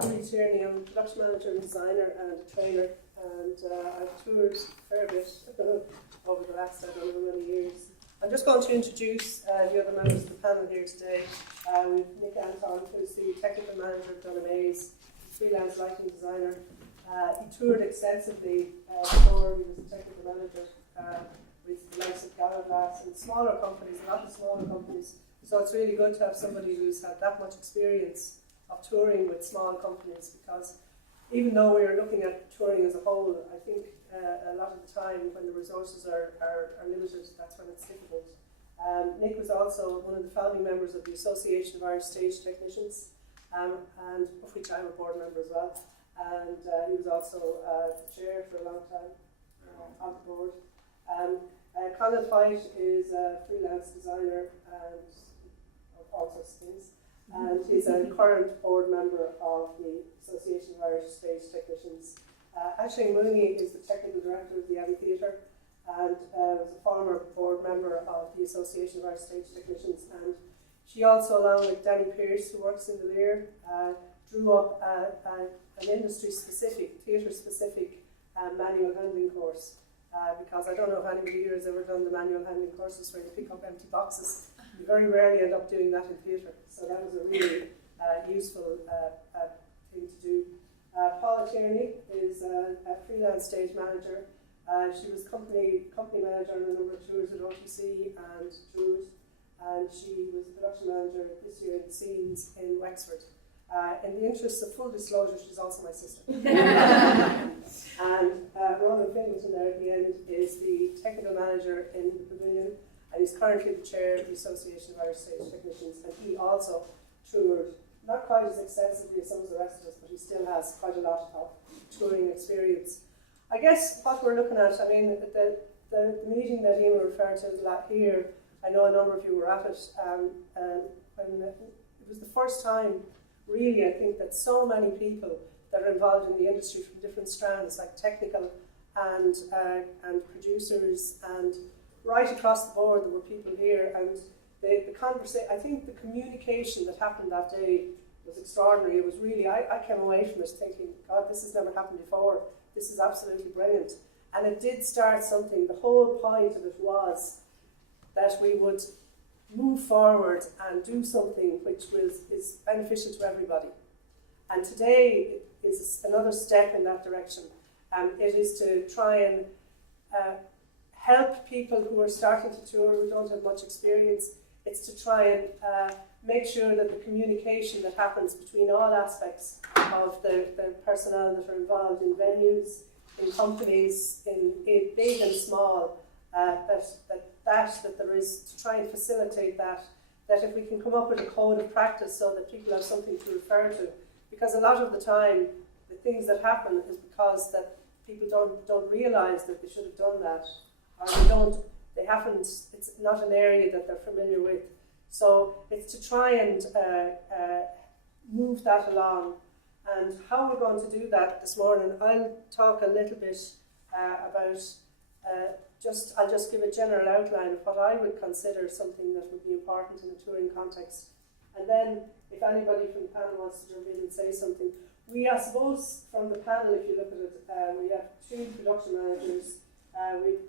Paula Tierney. I'm a production manager and designer and a trainer, and I've toured a fair bit over the last, I don't know how many years. I'm just going to introduce the other members of the panel here today. We've Nick Anton, who's the technical manager of Economies, freelance lighting designer. He toured extensively before he was a technical manager with the likes of Glass and smaller companies, a lot of smaller companies. So it's really good to have somebody who's had that much experience of touring with small companies, because even though we're looking at touring as a whole, I think a lot of the time when the resources are limited, that's when it's difficult. Nick was also one of the founding members of the Association of Irish Stage Technicians, and of which I'm a board member as well. And he was also the chair for a long time on the board. Conleth White is a freelance designer and all sorts of things. And he's a current board member of the Association of Irish Stage Technicians. Ashley Mooney is the technical director of the Abbey Theatre and was a former board member of the Association of Irish Stage Technicians. And she also, along with Danny Pearce, who works in the Lear, drew up an industry-specific, theatre-specific manual handling course. Because I don't know if anybody here has ever done the manual handling courses where you pick up empty boxes. You very rarely end up doing that in theatre. So that was a really useful thing to do. Paula Tierney is a freelance stage manager. She was company manager on a number of tours at OTC and Druid, and she was the production manager this year in the Scenes in Wexford. In the interest of full disclosure, she's also my sister. And Ronan Fingleton there at the end is the technical manager in the Pavilion, and he's currently the chair of the Association of Irish Stage Technicians, and he also toured, not quite as extensively as some of the rest of us, but he still has quite a lot of touring experience. I guess what we're looking at, I mean, the meeting that Emma referred to here, I know a number of you were at it, when it was the first time, really, I think, that so many people that are involved in the industry from different strands, like technical and producers, and right across the board there were people here, and the conversation, I think the communication that happened that day was extraordinary. It was really, I came away from it thinking, God, this has never happened before. This is absolutely brilliant. And it did start something. The whole point of it was that we would move forward and do something which is beneficial to everybody. And today is another step in that direction. It is to try and help people who are starting to tour, who don't have much experience. It's to try and make sure that the communication that happens between all aspects of the personnel that are involved in venues, in companies, in big and small, that there is, to try and facilitate that if we can come up with a code of practice so that people have something to refer to. Because a lot of the time, the things that happen is because that people don't realise that they should have done that, or they haven't, it's not an area that they're familiar with. So it's to try and move that along. And how we're going to do that this morning, I'll talk a little bit about I'll just give a general outline of what I would consider something that would be important in a touring context. And then if anybody from the panel wants to jump in and say something, I suppose from the panel, if you look at it, we have 2 production managers, we've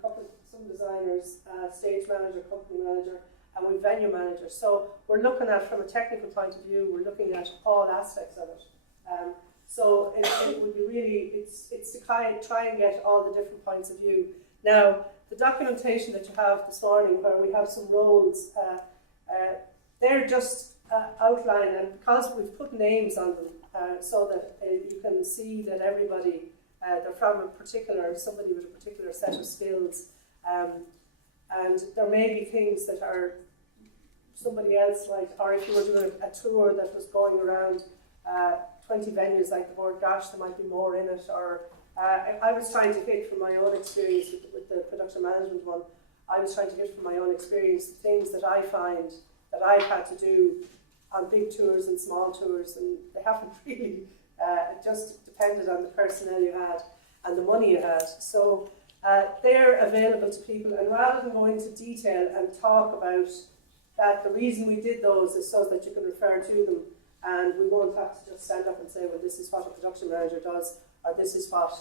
some designers, stage manager, company manager, and we've venue managers. So we're looking at, from a technical point of view, we're looking at all aspects of it. So it would be really, it's to try and get all the different points of view. Now, the documentation that you have this morning, where we have some roles, they're just outlined, and because we've put names on them, so that you can see that everybody, they're from somebody with a particular set of skills, and there may be things that are somebody else might, or if you were doing a tour that was going around 20 venues like the board, gosh, there might be more in it, or I was trying to hit from my own experience with the production management one. I was trying to hit from my own experience the things that I find that I've had to do on big tours and small tours, and they haven't really, it just depended on the personnel you had and the money you had. So they're available to people, and rather than go into detail and talk about that, the reason we did those is so that you can refer to them. and we won't have to just stand up and say, well, this is what a production manager does, or this is what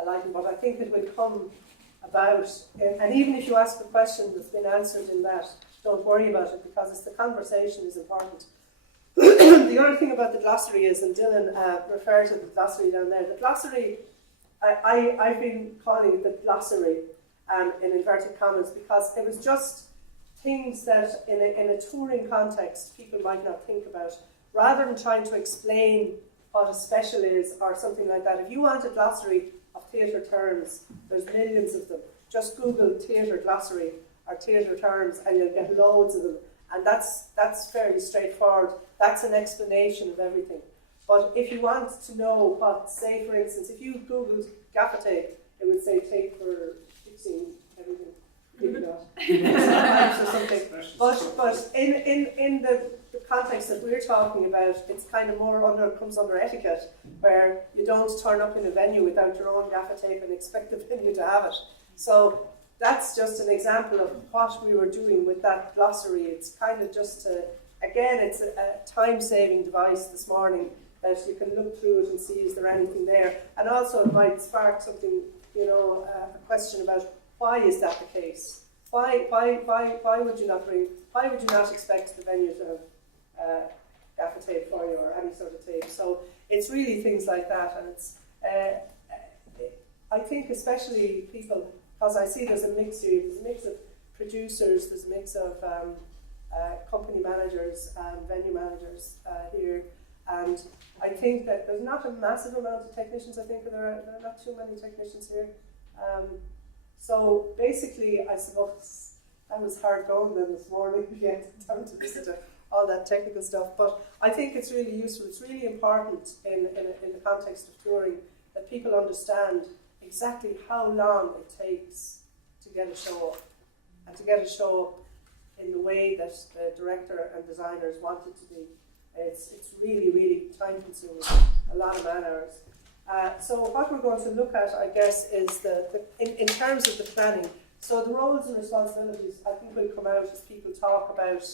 a lighting, but I think it will come about, and even if you ask a question that's been answered in that, don't worry about it, because it's the conversation is important. The other thing about the glossary is, and Dylan referred to the glossary down there, the glossary, I've been calling it the glossary in inverted commas, because it was just things that in a touring context people might not think about, rather than trying to explain what a special is or something like that. If you want a glossary of theatre terms, there's millions of them. Just Google theatre glossary or theatre terms and you'll get loads of them. And that's fairly straightforward. That's an explanation of everything. But if you want to know what, say for instance, if you Googled gaffer tape, it would say tape for fixing everything. Maybe not. Or something. But in the context that we're talking about, it's kind of more comes under etiquette, where you don't turn up in a venue without your own gaffer tape and expect the venue to have it. So that's just an example of what we were doing with that glossary. It's kind of just again, it's a time-saving device this morning that you can look through it and see is there anything there. And also it might spark something, a question about why is that the case? Why would you not expect the venue to have gaffer tape for you or any sort of tape? So it's really things like that, and it's I think especially people, because I see there's a mix here, there's a mix of producers, there's a mix of company managers and venue managers here, and I think that there's not a massive amount of technicians. I think there are not too many technicians here. So basically, I suppose that was hard going then this morning if you had time to listen to all that technical stuff. But I think it's really useful. It's really important in the context of touring that people understand exactly how long it takes to get a show up, and to get a show up in the way that the director and designers want it to be. It's really, really time consuming, a lot of man hours. So what we're going to look at, I guess, is in terms of the planning. So the roles and responsibilities, I think, will come out as people talk about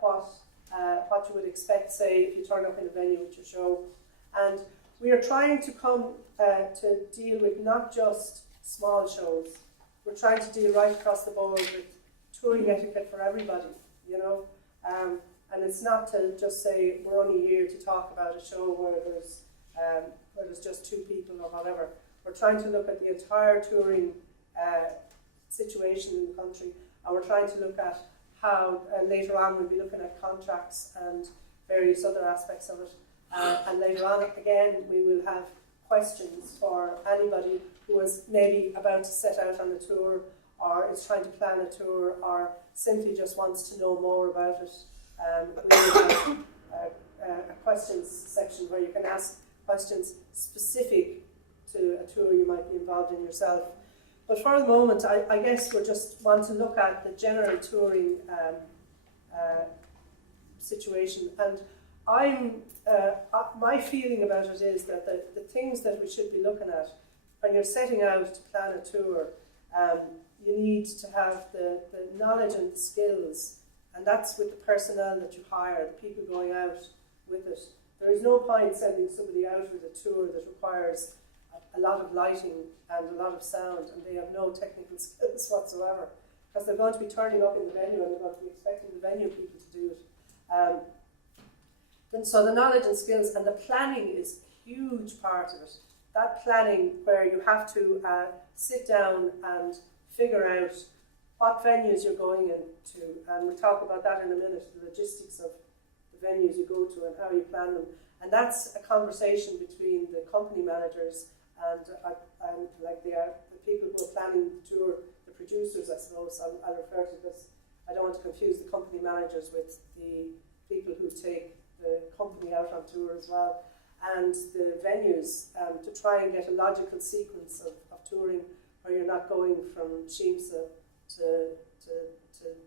what you would expect, say, if you turn up in a venue with your show. And we are trying to come to deal with not just small shows. We're trying to deal right across the board with touring etiquette for everybody, and it's not to just say we're only here to talk about a show where there's just two people or whatever. We're trying to look at the entire touring situation in the country, and we're trying to look at how later on we'll be looking at contracts and various other aspects of it. And later on, again, we will have questions for anybody who is maybe about to set out on a tour, or is trying to plan a tour, or simply just wants to know more about it. We will have a questions section where you can ask questions specific to a tour you might be involved in yourself. But for the moment, I guess we just want to look at the general touring situation. And my feeling about it is that the things that we should be looking at when you're setting out to plan a tour, you need to have the knowledge and the skills, and that's with the personnel that you hire, the people going out with it. There is no point sending somebody out with a tour that requires a lot of lighting and a lot of sound, and they have no technical skills whatsoever, because they're going to be turning up in the venue and they're going to be expecting the venue people to do it. So the knowledge and skills and the planning is a huge part of it. That planning where you have to sit down and figure out what venues you're going into, and we'll talk about that in a minute, the logistics of the venues you go to and how you plan them. And that's a conversation between the company managers and like the people who are planning the tour, the producers, I suppose. I'll refer to this. I don't want to confuse the company managers with the people who take the company out on tour as well, and the venues, to try and get a logical sequence of touring where you're not going from Sheemsa to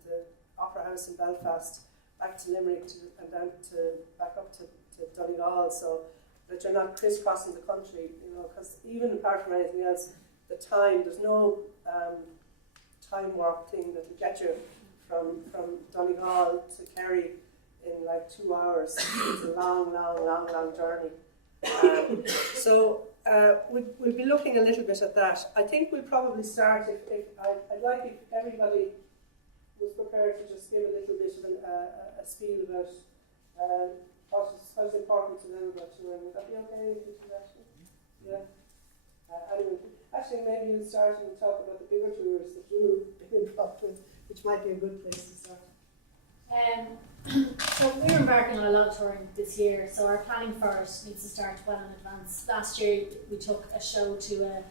the Opera House in Belfast, back to Limerick and down back up to Donegal, so that you're not crisscrossing the country, because even apart from anything else, the time, there's no time warp thing that will get you from Donegal to Kerry in like 2 hours. It's a long journey. So we'll be looking a little bit at that. I think we'll probably start if I'd like if everybody was prepared to just give a little bit of a spiel about what's important to them about touring. Would that be okay if you do that? Yeah. Anyway, actually maybe you'll start and talk about the bigger tours that you've been involved with, which might be a good place to start. So we're embarking on a lot of touring this year, so our planning for it needs to start well in advance. Last year we took a show to a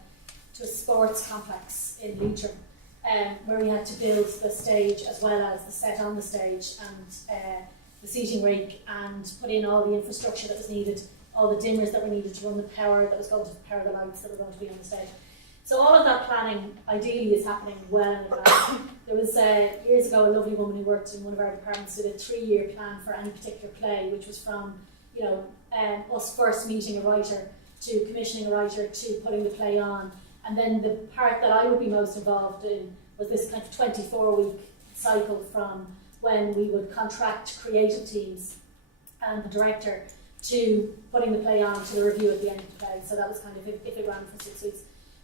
sports complex in Leitrim, where we had to build the stage as well as the set on the stage and the seating rink, and put in all the infrastructure that was needed, all the dimmers that were needed to run the power that was going to power the lights that were going to be on the stage. So all of that planning ideally is happening well in advance. There was years ago a lovely woman who worked in one of our departments did a 3-year plan for any particular play, which was from us first meeting a writer to commissioning a writer to putting the play on, and then the part that I would be most involved in was this kind of 24-week cycle from when we would contract creative teams and the director to putting the play on to the review at the end of the play. So that was kind of if it ran for 6 weeks.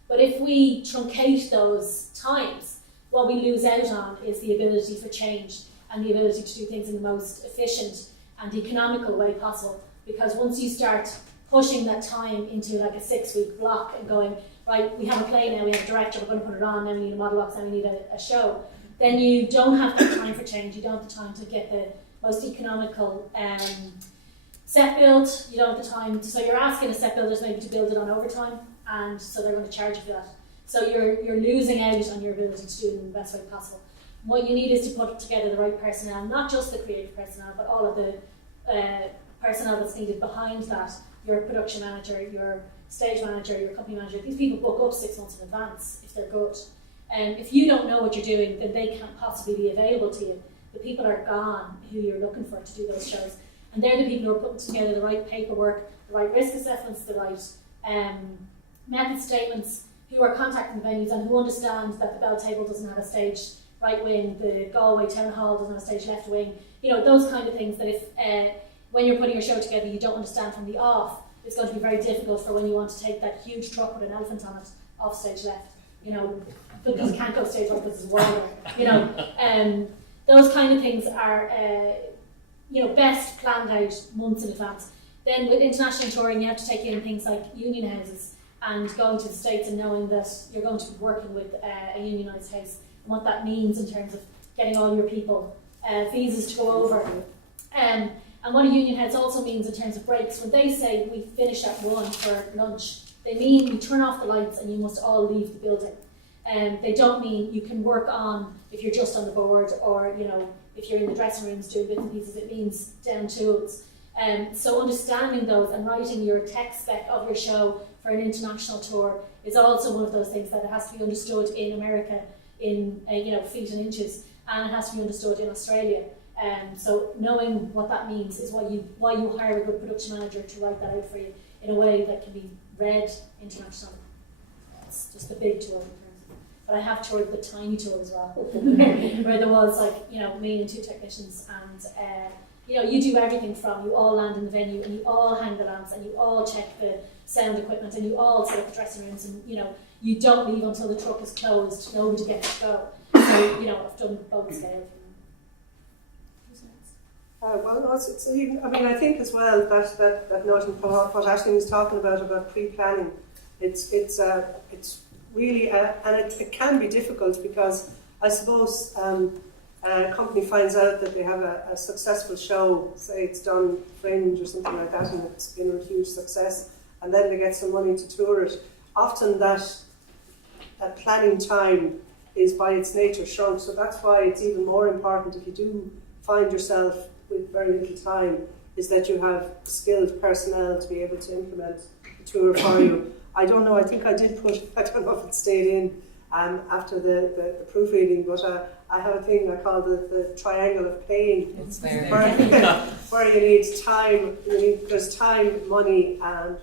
But if we truncate those times, what we lose out on is the ability for change and the ability to do things in the most efficient and economical way possible. Because once you start pushing that time into like a 6-week block and going, right, we have a play now, we have a director, we're going to put it on, now we need a model box, now we need a show, then you don't have the time for change, you don't have the time to get the most economical set build, you don't have the time, so you're asking a set builders maybe to build it on overtime, and so they're going to charge you for that. So you're losing out on your ability to do it in the best way possible. What you need is to put together the right personnel, not just the creative personnel, but all of the personnel that's needed behind that. Your production manager, your stage manager, your company manager. These people book up 6 months in advance if they're good. And if you don't know what you're doing, then they can't possibly be available to you. The people are gone who you're looking for to do those shows. And they're the people who are putting together the right paperwork, the right risk assessments, the right method statements, who are contacting the venues and who understand that the Bell Table doesn't have a stage right wing, the Galway Town Hall doesn't have a stage left wing. You know, those kind of things that if when you're putting your show together you don't understand from the off, it's going to be very difficult for when you want to take that huge truck with an elephant on it off stage left. You know, because you can't go stage right because it's wider. You know, those kind of things are best planned out months in advance. Then with international touring, you have to take in things like union houses and going to the States and knowing that you're going to be working with a unionised house and what that means in terms of getting all your people visas to go over. And what a union house also means in terms of breaks. When they say we finish at 1 for lunch, they mean we turn off the lights and you must all leave the building. They don't mean you can work on if you're just on the board or if you're in the dressing rooms doing bits and pieces. It means down tools. So understanding those and writing your tech spec of your show for an international tour is also one of those things that it has to be understood in America in feet and inches, and it has to be understood in Australia. So knowing what that means is why you hire a good production manager to write that out for you in a way that can be read internationally. It's just a big tour. But I have toured the tiny tour as well, where there was me and 2 technicians, and you do everything from you all land in the venue and you all hang the lamps and you all check the sound equipment and you all set up the dressing rooms and you don't leave until the truck is closed. Nobody gets to go. So I've done both scales. It's even, I think as well that noting what Aisling was talking about pre-planning, it's really, and it can be difficult because I suppose a company finds out that they have a successful show, say it's done Fringe or something like that, and it's been a huge success, and then they get some money to tour it. Often that planning time is by its nature shrunk, so that's why it's even more important if you do find yourself with very little time, is that you have skilled personnel to be able to implement the tour for you. I don't know, I think I did put, I don't know if it stayed in after the proofreading, but I have a thing I call the triangle of pain. It's there. Where you need time, there's time, money and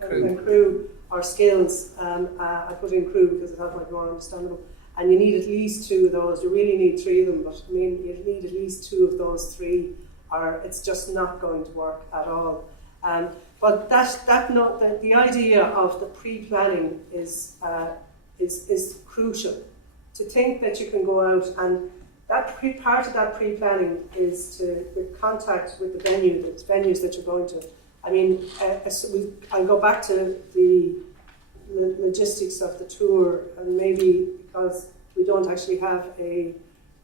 crew or skills. I put in crew because it might be more understandable. And you need at least 2 of those. You really need 3 of them, but you need at least 2 of those 3 or it's just not going to work at all. But the idea of the pre-planning is crucial. To think that you can go out and part of that pre-planning is to contact with the venues that you're going to. I mean, I'll go back to the logistics of the tour, and maybe because we don't actually have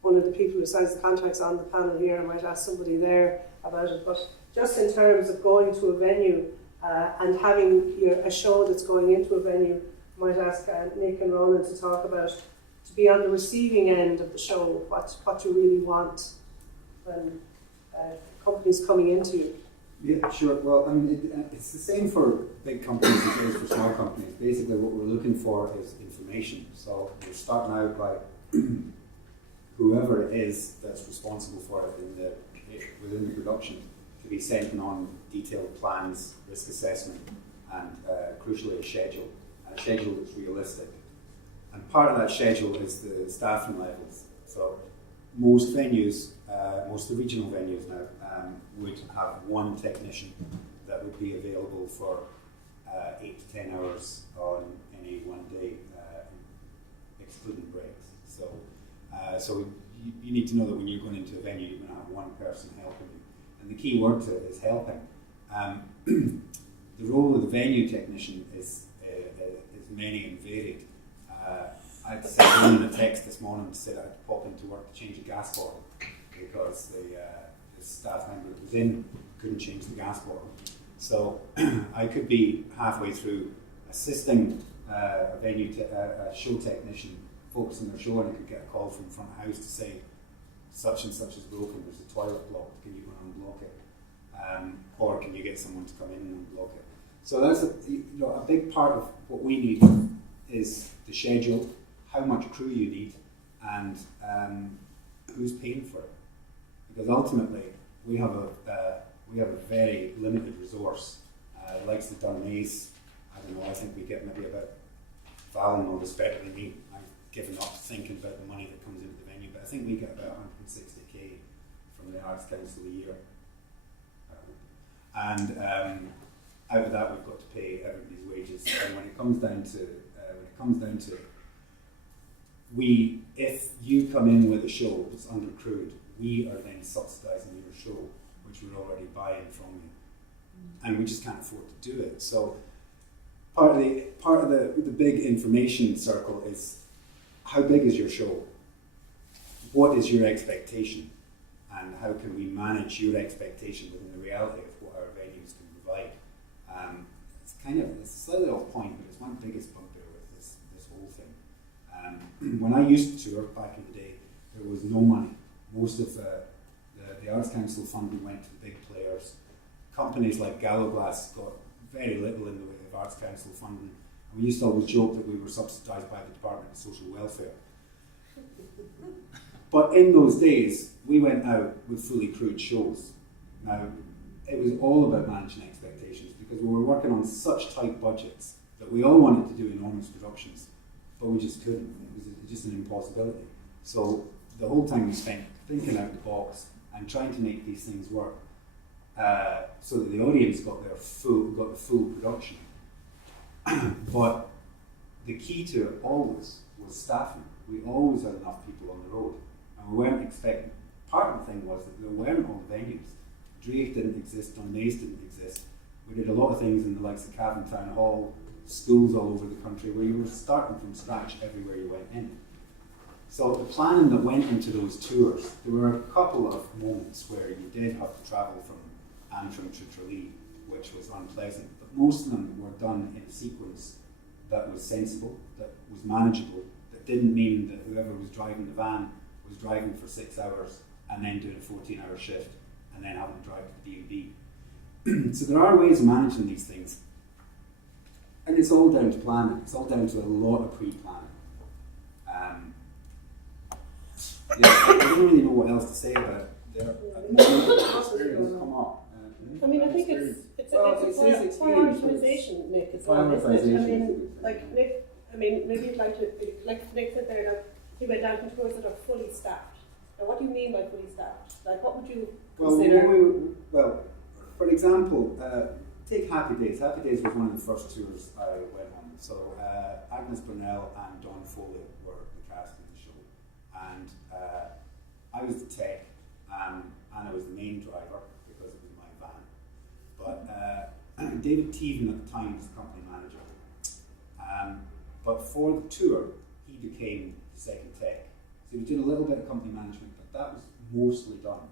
one of the people who signs the contracts on the panel here, I might ask somebody there about it, but just in terms of going to a venue and having a show that's going into a venue, I might ask Nick and Ronan to talk about, to be on the receiving end of the show, what you really want when companies coming into you. Yeah, sure. Well, I mean, it's the same for big companies as it is for small companies. Basically, what we're looking for is information. So we're starting out by whoever it is that's responsible for it within the production to be sent on detailed plans, risk assessment, and crucially a schedule that's realistic. And part of that schedule is the staffing levels. So most venues, most of the regional venues now, would have one technician that would be available for 8 to 10 hours on any one day, excluding breaks. So you need to know that when you're going into a venue, you're going to have one person helping you. And the key word to it is helping. The role of the venue technician is many and varied. I'd sent Ronan a text this morning to say that I'd pop into work to change a gas bottle because the staff member that was in couldn't change the gas bottle. So I could be halfway through assisting a show technician focusing their show, and I could get a call from front of house to say such and such is broken, there's a toilet blocked, can you go and unblock it? Or can you get someone to come in and unblock it? So that's a big part of what we need is the schedule, how much crew you need, and who's paying for it. Because ultimately, we have a very limited resource. Likes the Dunmays, I don't know, I think we get maybe about, Val knows this better than me, I've given up thinking about the money that comes into the venue, but I think we get about 160k from the Arts Council a year. And out of that we've got to pay everybody's wages. And when it comes down to if you come in with a show that's undercrewed, we are then subsidising your show, which we're already buying from you, and we just can't afford to do it. So part of the big information circle is how big is your show, what is your expectation, and how can we manage your expectation within the reality of what our venues can provide. It's slightly off point, but it's my biggest bugbear with this whole thing. When I used to tour back in the day, there was no money. Most of the Arts Council funding went to the big players. Companies like Galloglass got very little in the way of Arts Council funding. And we used to always joke that we were subsidised by the Department of Social Welfare. But in those days, we went out with fully crewed shows. Now, it was all about managing expectations because we were working on such tight budgets that we all wanted to do enormous productions, but we just couldn't. It was just an impossibility. So the whole time we spent thinking out the box and trying to make these things work so that the audience got the full production. But the key to it always was staffing. We always had enough people on the road, and we weren't expecting. Part of the thing was that there weren't all venues. Drake didn't exist, Dunmays didn't exist. We did a lot of things in the likes of Cavan Town Hall, schools all over the country, where you were starting from scratch everywhere you went in. So the planning that went into those tours, there were a couple of moments where you did have to travel from Antrim to Tralee, which was unpleasant, but most of them were done in a sequence that was sensible, that was manageable, that didn't mean that whoever was driving the van was driving for 6 hours and then doing a 14-hour shift and then having to drive to the D&B. So there are ways of managing these things, and it's all down to planning. It's all down to a lot of pre-planning. I don't really know what else to say about it. Experience come up. I mean, I think it's prioritization, Nick. It's Nick. I mean, maybe you'd like Nick said there that he went down to tours that are fully staffed, Now, what do you mean by fully staffed? Like, what would you Well, consider? for example, take Happy Days. Happy Days was one of the first tours I went on. So Agnes Burnell and Don Foley were the cast of the show, and I was the tech, and I was the main driver because it was my van. But David Teven at the time was the company manager. But for the tour, he became the second tech. So he was doing a little bit of company management, but that was mostly done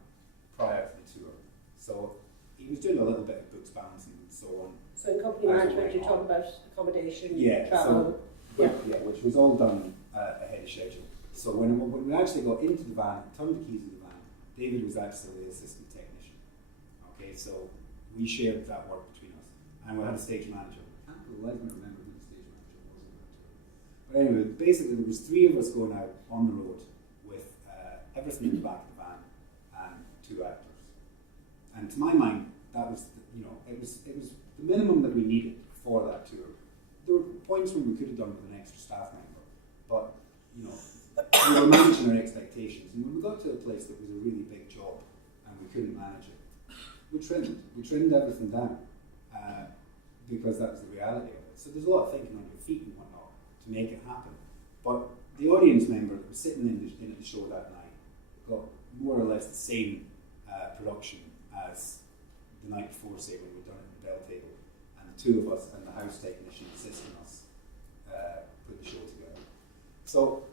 prior to the tour. So he was doing a little bit of books balancing and so on. So in company management, you talk about accommodation, travel. Which was all done ahead of schedule. So when we actually got into the van, turned the keys in the van, David was actually the assistant technician. Okay, so we shared that work between us, and we had a stage manager. I can't believe I remember who the stage manager was. But anyway, basically there was 3 of us going out on the road with everything in the back of the van and 2 actors. And to my mind, that was it was the minimum that we needed for that tour. There were points when we could have done with an extra staff member, but we were managing our expectations. And when we got to a place that was a really big job and we couldn't manage it, we trimmed everything down because that was the reality of it. So there's a lot of thinking on your feet and whatnot to make it happen. But the audience member that was sitting in the show that night got more or less the same production as the night before, say, when we'd done it in the Bell Table, and the 2 of us and the house technician assisting us put the show together. So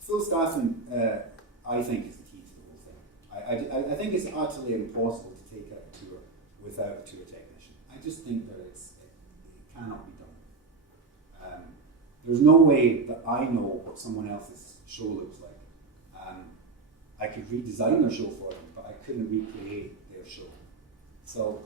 full staffing, I think, is the key to the whole thing. I think it's utterly impossible to take out a tour without a tour technician. I just think that it cannot be done. There's no way that I know what someone else's show looks like. I could redesign their show for them, but I couldn't recreate their show. So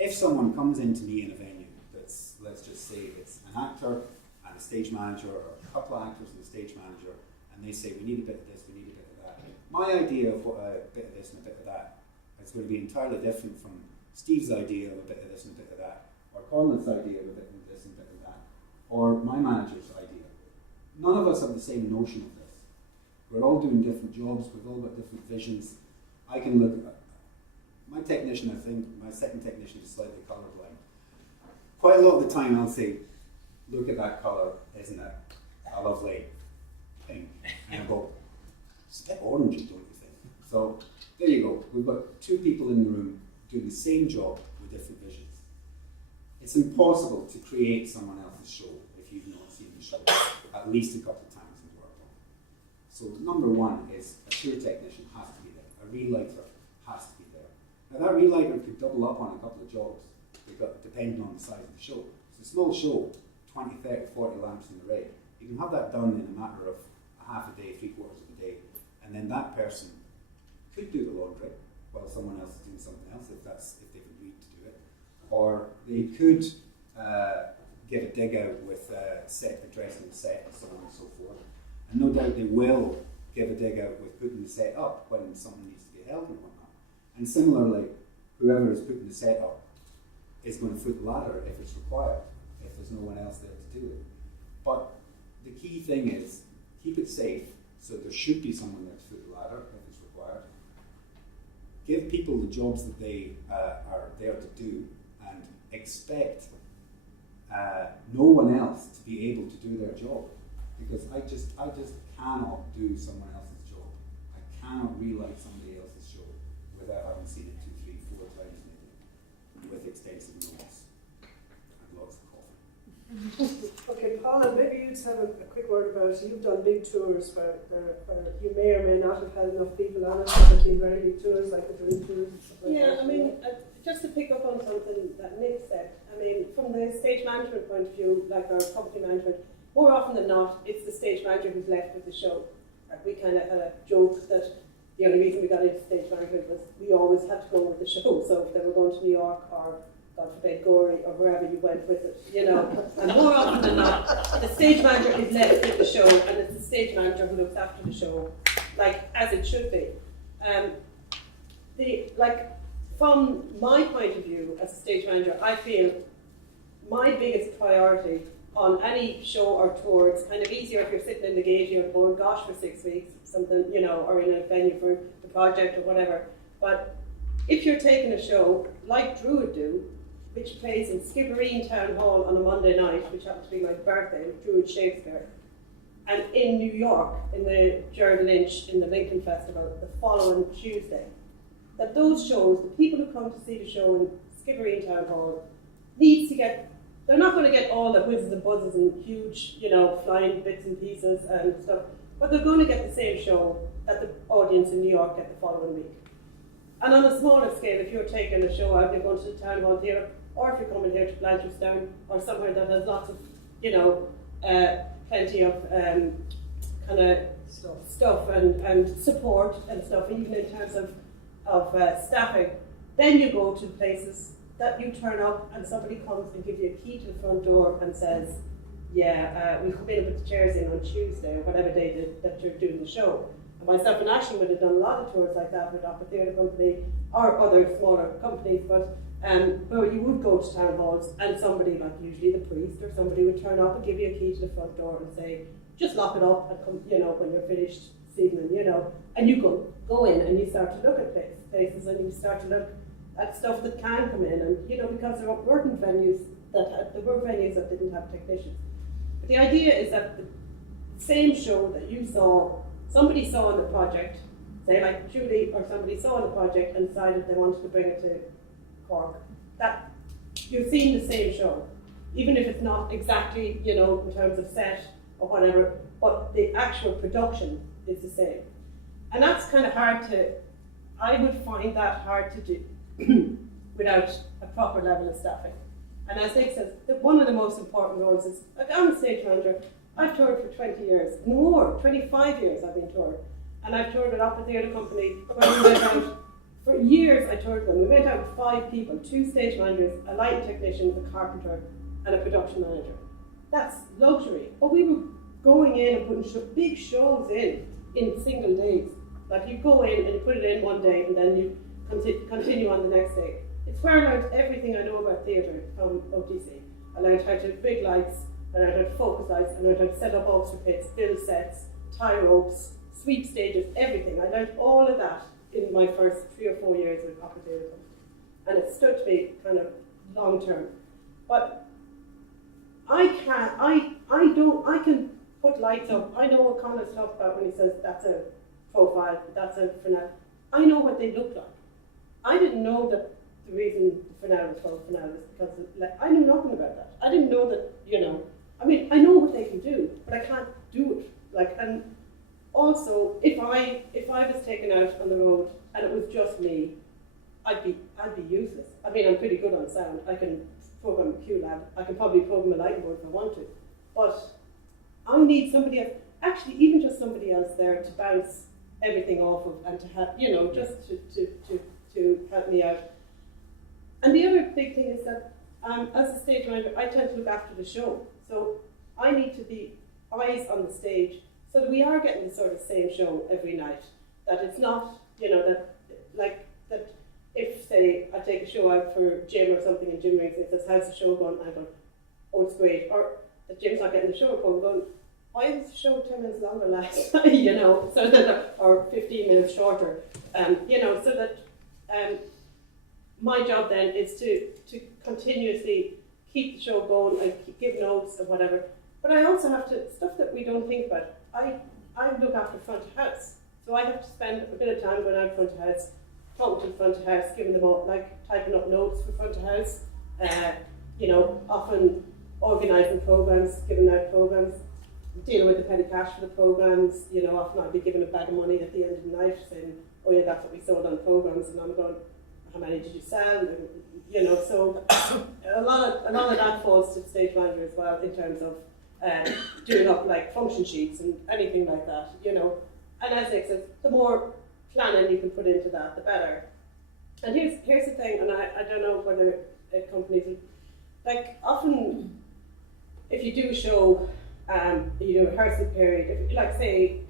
if someone comes into me in a venue that's, let's just say it's an actor and a stage manager, or a couple of actors and a stage manager, and they say, we need a bit of this, we need a bit of that. My idea of what a bit of this and a bit of that is going to be entirely different from Steve's idea of a bit of this and a bit of that, or Conleth's idea of a bit of this and a bit of that, or my manager's idea. None of us have the same notion of this. We're all doing different jobs, we've all got different visions. I can look at my technician, I think, my second technician is slightly colourblind. Quite a lot of the time I'll say, look at that colour, isn't it a lovely pink? And I'll go, it's a bit orangey, don't you think? So there you go, we've got 2 people in the room doing the same job with different visions. It's impossible to create someone else's show if you've not seen the show at least a couple of times and worked on it. So number 1 is a tour technician has to be there, a relighter has to be there. Now that relighter could double up on a couple of jobs, depending on the size of the show. It's a small show, 20, 30, 40 lamps in the rig. You can have that done in a matter of a half a day, 3/4 of a day, and then that person could do the laundry while someone else is doing something else, if they've agreed to do it. Or they could give a dig out with addressing the set and so on and so forth. And no doubt they will give a dig out with putting the set up when someone needs to be held and whatnot. And similarly, whoever is putting the set up is going to foot the ladder if it's required, if there's no one else there to do it. But the key thing is, keep it safe, so there should be someone there to foot the ladder if it's required. Give people the jobs that they are there to do, and expect no one else to be able to do their job. Because I just cannot do someone else's job. I cannot relight somebody else's show without having seen it 2, 3, 4 times maybe, with extensive notes and lots of coffee. Okay, Paula, maybe you'd have a quick word about it. You've done big tours where you may or may not have had enough people on it, but have been very big tours, like the Dream Tours and stuff like that. Yeah, I mean, just to pick up on something that Nick said, I mean, from the stage management point of view, like our company management, more often than not, it's the stage manager who's left with the show. Like we kind of had a joke that the only reason we got into stage management was we always had to go with the show. So if they were going to New York or, God forbid, Gorey or wherever you went with it, And more often than not, the stage manager is left with the show, and it's the stage manager who looks after the show, like as it should be. From my point of view as a stage manager, I feel my biggest priority on any show or tour. It's kind of easier if you're sitting in the gate or board, gosh, for 6 weeks, something, you know, or in a venue for the project or whatever. But if you're taking a show like Druid do, which plays in Skibbereen Town Hall on a Monday night, which happens to be my birthday, Druid Shakespeare, and in New York, in the Gerard Lynch, in the Lincoln Festival, the following Tuesday, that those shows, the people who come to see the show in Skibbereen Town Hall, needs to get, they're not going to get all the whizzes and buzzes and huge, you know, flying bits and pieces and stuff, but they're going to get the same show that the audience in New York get the following week. And on a smaller scale, if you're taking a show out, you're going to the Town Hall Theatre, or if you're coming here to Blanchardstown, or somewhere that has lots of, you know, plenty of kind of stuff and support and stuff, even in terms of staffing, then you go to places that you turn up and somebody comes and gives you a key to the front door and says, yeah, we'll come in and put the chairs in on Tuesday or whatever day that you're doing the show. And myself and Ashley would have done a lot of tours like that with Opera Theatre Company or other smaller companies, but where you would go to town halls and somebody, like usually the priest or somebody, would turn up and give you a key to the front door and say, just lock it up and come, you know, when you're finished this evening, you know, and you go in and you start to look at places and you start to look at stuff that can come in, and you know, because there weren't venues there were venues that didn't have technicians. But the idea is that the same show that you saw, somebody saw in the project, say like Julie or somebody saw in the project and decided they wanted to bring it to Cork, that you're seeing the same show, even if it's not exactly, you know, in terms of set or whatever, but the actual production is the same. And that's kind of hard to, I would find that hard to do without a proper level of staffing. And as Nick says, one of the most important roles is, like I'm a stage manager, I've toured for 20 years, more, 25 years I've been toured. And I've toured with Opera Theatre Company, when we went out, for years I toured them. We went out with 5 people, 2 stage managers, a lighting technician, a carpenter, and a production manager. That's luxury. But we were going in and putting big shows in single days. Like you go in and you put it in one day and then you continue on the next day. It's where I learned everything I know about theatre from OTC. I learned how to big lights, I learned how to focus lights, I learned how to set up orchestra pits, build sets, tie ropes, sweep stages, everything. I learned all of that in my first 3 or 4 years with Opera Theatre Company. And it stood to me kind of long term. But I can put lights up. I know what Conleth talks about when he says that's a profile, that's a finale. I know what they look like. I didn't know that the reason the finale was called finale is because I knew nothing about that. I didn't know that, you know, I mean, I know what they can do, but I can't do it. Like, and also, if I was taken out on the road and it was just me, I'd be useless. I mean, I'm pretty good on sound. I can program a QLab. I can probably program a lighting board if I want to. But I need somebody else, actually even just somebody else there to bounce everything off of and to have, you know, just to help me out. And the other big thing is that as a stage manager, I tend to look after the show. So I need to be eyes on the stage so that we are getting the sort of same show every night. That it's not, you know, that if, say, I take a show out for Jim or something and Jim rings and says, how's the show going? And I go, oh, it's great. Or that Jim's not getting the show report, I'm going, why is the show 10 minutes longer last? You know, so that, or 15 minutes shorter. You know, so that my job then is to continuously keep the show going and give notes and whatever. But I also have to, stuff that we don't think about, I look after front of house. So I have to spend a bit of time going out front of house, talking to the front of house, giving them all, like typing up notes for front of house, you know, often organising programs, giving out programs, dealing with the petty cash for the programs, you know, often I'll be given a bag of money at the end of the night saying, oh yeah, that's what we sold on programs, and I'm going, how many did you sell? And, you know, so a lot of that falls to the stage manager as well in terms of doing up like function sheets and anything like that, you know. And as Nick says, the more planning you can put into that, the better. And here's the thing, and I don't know whether companies would, like often if you do a show, you do a rehearsal period, if, like say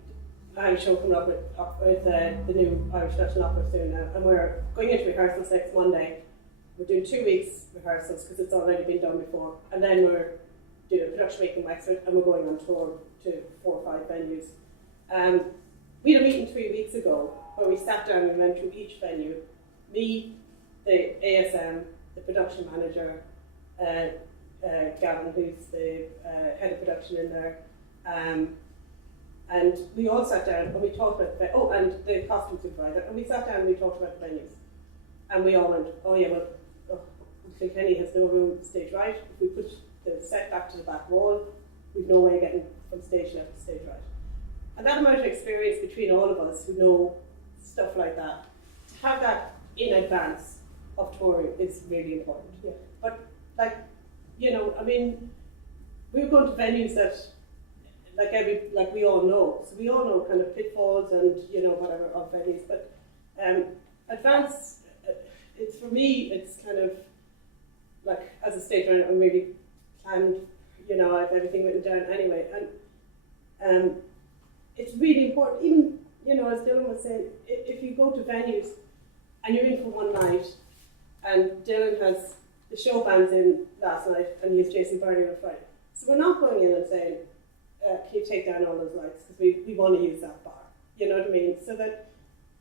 I have a show coming up with the new Irish National Opera soon now, and we're going into rehearsals next Monday. We're doing 2 weeks rehearsals because it's already been done before, and then we're did a production week in Wexford, and we're going on tour to 4 or 5 venues. We had a meeting 3 weeks ago where we sat down and went through each venue. Me, the ASM, the production manager, Gavin, who's the head of production in there, and we all sat down and we talked about and the costume supervisor, and we sat down and we talked about the venues. And we all went, oh yeah, well, Kilkenny has no room stage right. If we put the set back to the back wall, we've no way of getting from stage left to stage right. And that amount of experience between all of us who know stuff like that, to have that in advance of touring is really important. Yeah. But we were going to venues that we all know. So we all know kind of pitfalls and whatever of venues. But advance, it's for me, it's kind of like as a stage runner, I'm really planned. I have everything written down anyway, and it's really important. Even as Dylan was saying, if you go to venues and you're in for one night, and Dylan has the show bands in last night, and he has Jason Barney on Friday. So we're not going in and saying, can you take down all those lights, because we want to use that bar. You know what I mean? So that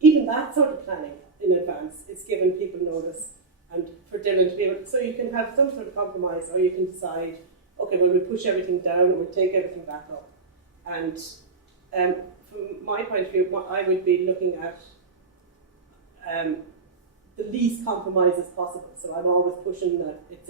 even that sort of planning in advance is giving people notice, and for Dylan to be able, so you can have some sort of compromise, or you can decide, okay, well, we push everything down and we take everything back up. And from my point of view, I would be looking at the least compromises possible. So I'm always pushing that it's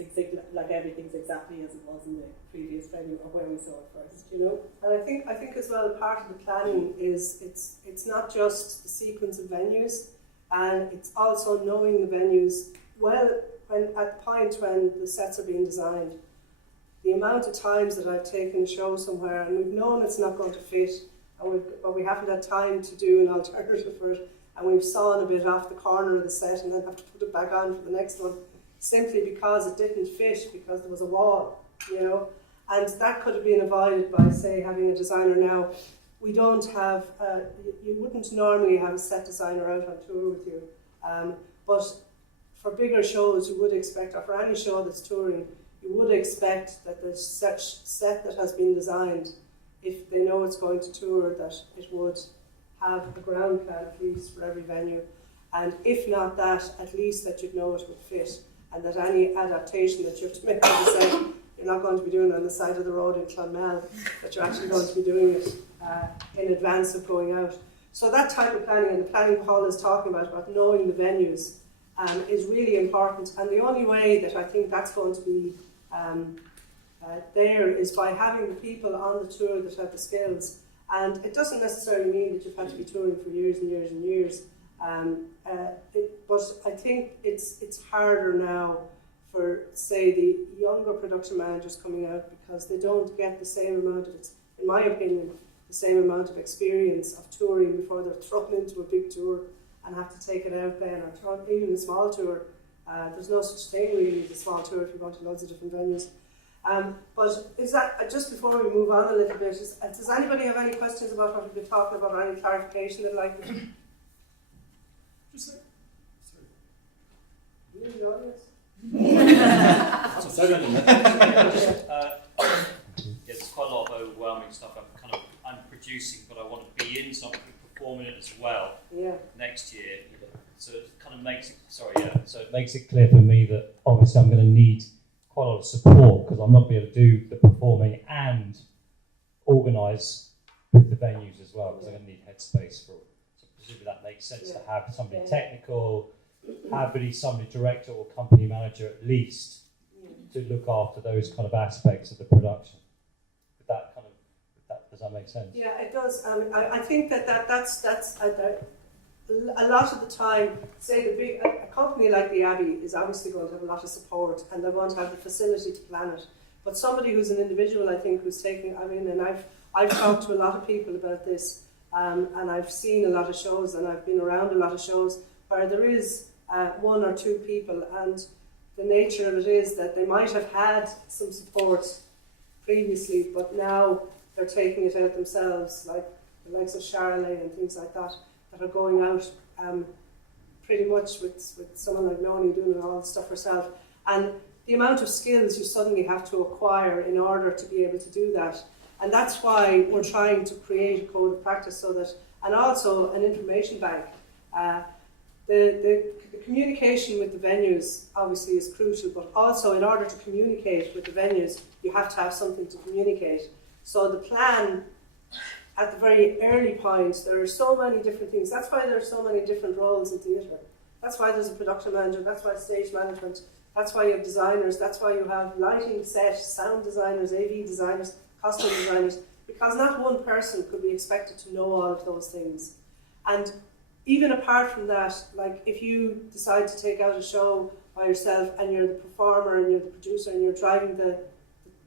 like everything's exactly as it was in the previous venue or where we saw it first, And I think as well, part of the planning is it's not just the sequence of venues, and it's also knowing the venues well at the point when the sets are being designed. The amount of times that I've taken a show somewhere and we've known it's not going to fit, but we haven't had time to do an alternative for it, and we've sawn a bit off the corner of the set and then have to put it back on for the next one, simply because it didn't fit, because there was a wall, And that could have been avoided by, say, having a designer now. We don't have, you wouldn't normally have a set designer out on tour with you, but for bigger shows you would expect, or for any show that's touring, you would expect that there's such set that has been designed, if they know it's going to tour, that it would have a ground plan at least for every venue, and if not that, at least that you'd know it would fit, and that any adaptation that you have to make to the set, you're not going to be doing it on the side of the road in Clonmel, but you're actually going to be doing it in advance of going out. So that type of planning, and the planning Paula is talking about knowing the venues, is really important, and the only way that I think that's going to be there is by having the people on the tour that have the skills. And it doesn't necessarily mean that you've had to be touring for years and years and years, but I think it's harder now for, say, the younger production managers coming out, because they don't get the same amount of, in my opinion, the same amount of experience of touring before they're thrown into a big tour and have to take it out then, or even a small tour. There's no such thing really as a small tour if you're going to loads of different venues. But is that, just before we move on a little bit, does anybody have any questions about what we've been talking about, or any clarification they'd like to? Just sorry. You in the audience? There's quite a lot of overwhelming stuff. I'm producing, but I want to be in something, performing it as well. Yeah. Next year, so it kind of makes it. So it makes it clear for me that obviously I'm going to need quite a lot of support, because I'm not be able to do the performing and organise with the venues as well, because I'm going to need headspace for it. So presumably that makes sense to have somebody technical, have somebody director or company manager at least to look after those kind of aspects of the production. Does that make sense? Yeah, it does. I think that's a lot of the time. Say a company like the Abbey is obviously going to have a lot of support, and they're going to have the facility to plan it. But somebody who's an individual, I think, who's taking, and I've talked to a lot of people about this, and I've seen a lot of shows, and I've been around a lot of shows where there is one or two people, and the nature of it is that they might have had some support previously, but now they're taking it out themselves, like the likes of Charlotte and things like that are going out pretty much with someone like Mooney doing all the stuff herself. And the amount of skills you suddenly have to acquire in order to be able to do that. And that's why we're trying to create a code of practice so that, and also an information bank. The communication with the venues obviously is crucial, but also in order to communicate with the venues, you have to have something to communicate. So the plan at the very early point, there are so many different things. That's why there are so many different roles in theatre. That's why there's a production manager, that's why stage management, that's why you have designers, that's why you have lighting, set, sound designers, AV designers, costume designers, because not one person could be expected to know all of those things. And even apart from that, like if you decide to take out a show by yourself and you're the performer and you're the producer and you're driving the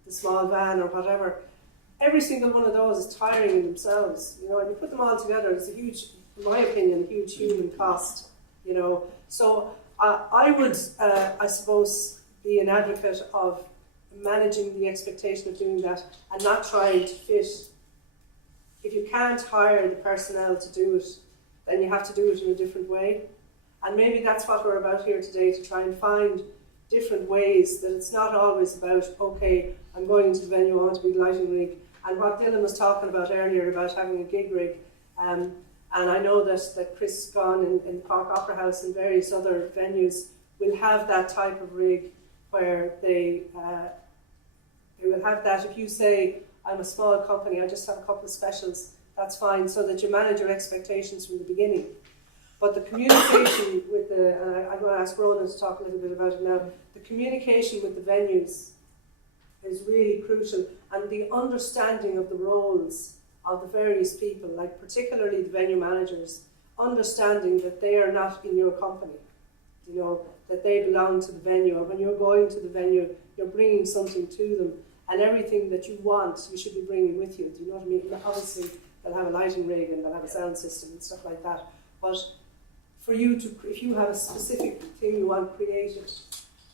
small van or whatever, every single one of those is tiring in themselves, you know, and you put them all together, it's a huge, in my opinion, a huge human cost, you know. So I would, I suppose, be an advocate of managing the expectation of doing that and not trying to fit. If you can't hire the personnel to do it, then you have to do it in a different way. And maybe that's what we're about here today, to try and find different ways that it's not always about, okay, I'm going into the venue, I want to be lighting rig. And what Dylan was talking about earlier about having a gig rig, and I know that Chris Gone in Cork Opera House and various other venues will have that type of rig where they will have that. If you say, I'm a small company, I just have a couple of specials, that's fine, so that you manage your expectations from the beginning. But the communication with and I'm going to ask Ronan to talk a little bit about it now, the communication with the venues is really crucial, and the understanding of the roles of the various people, like particularly the venue managers, understanding that they are not in your company, you know, that they belong to the venue, and when you're going to the venue, you're bringing something to them, and everything that you want, you should be bringing with you, do you know what I mean? And obviously, they'll have a lighting rig and they'll have a sound system and stuff like that, but for you to, if you have a specific thing you want created,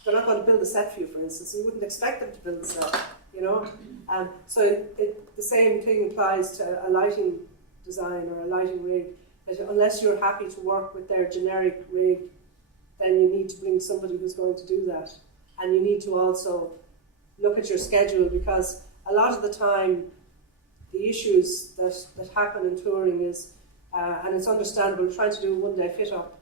they're not going to build a set for you, for instance. You wouldn't expect them to build a set, you know. So the same thing applies to a lighting design or a lighting rig. That unless you're happy to work with their generic rig, then you need to bring somebody who's going to do that. And you need to also look at your schedule, because a lot of the time, the issues that happen in touring is, and it's understandable, trying to do a one-day fit-up,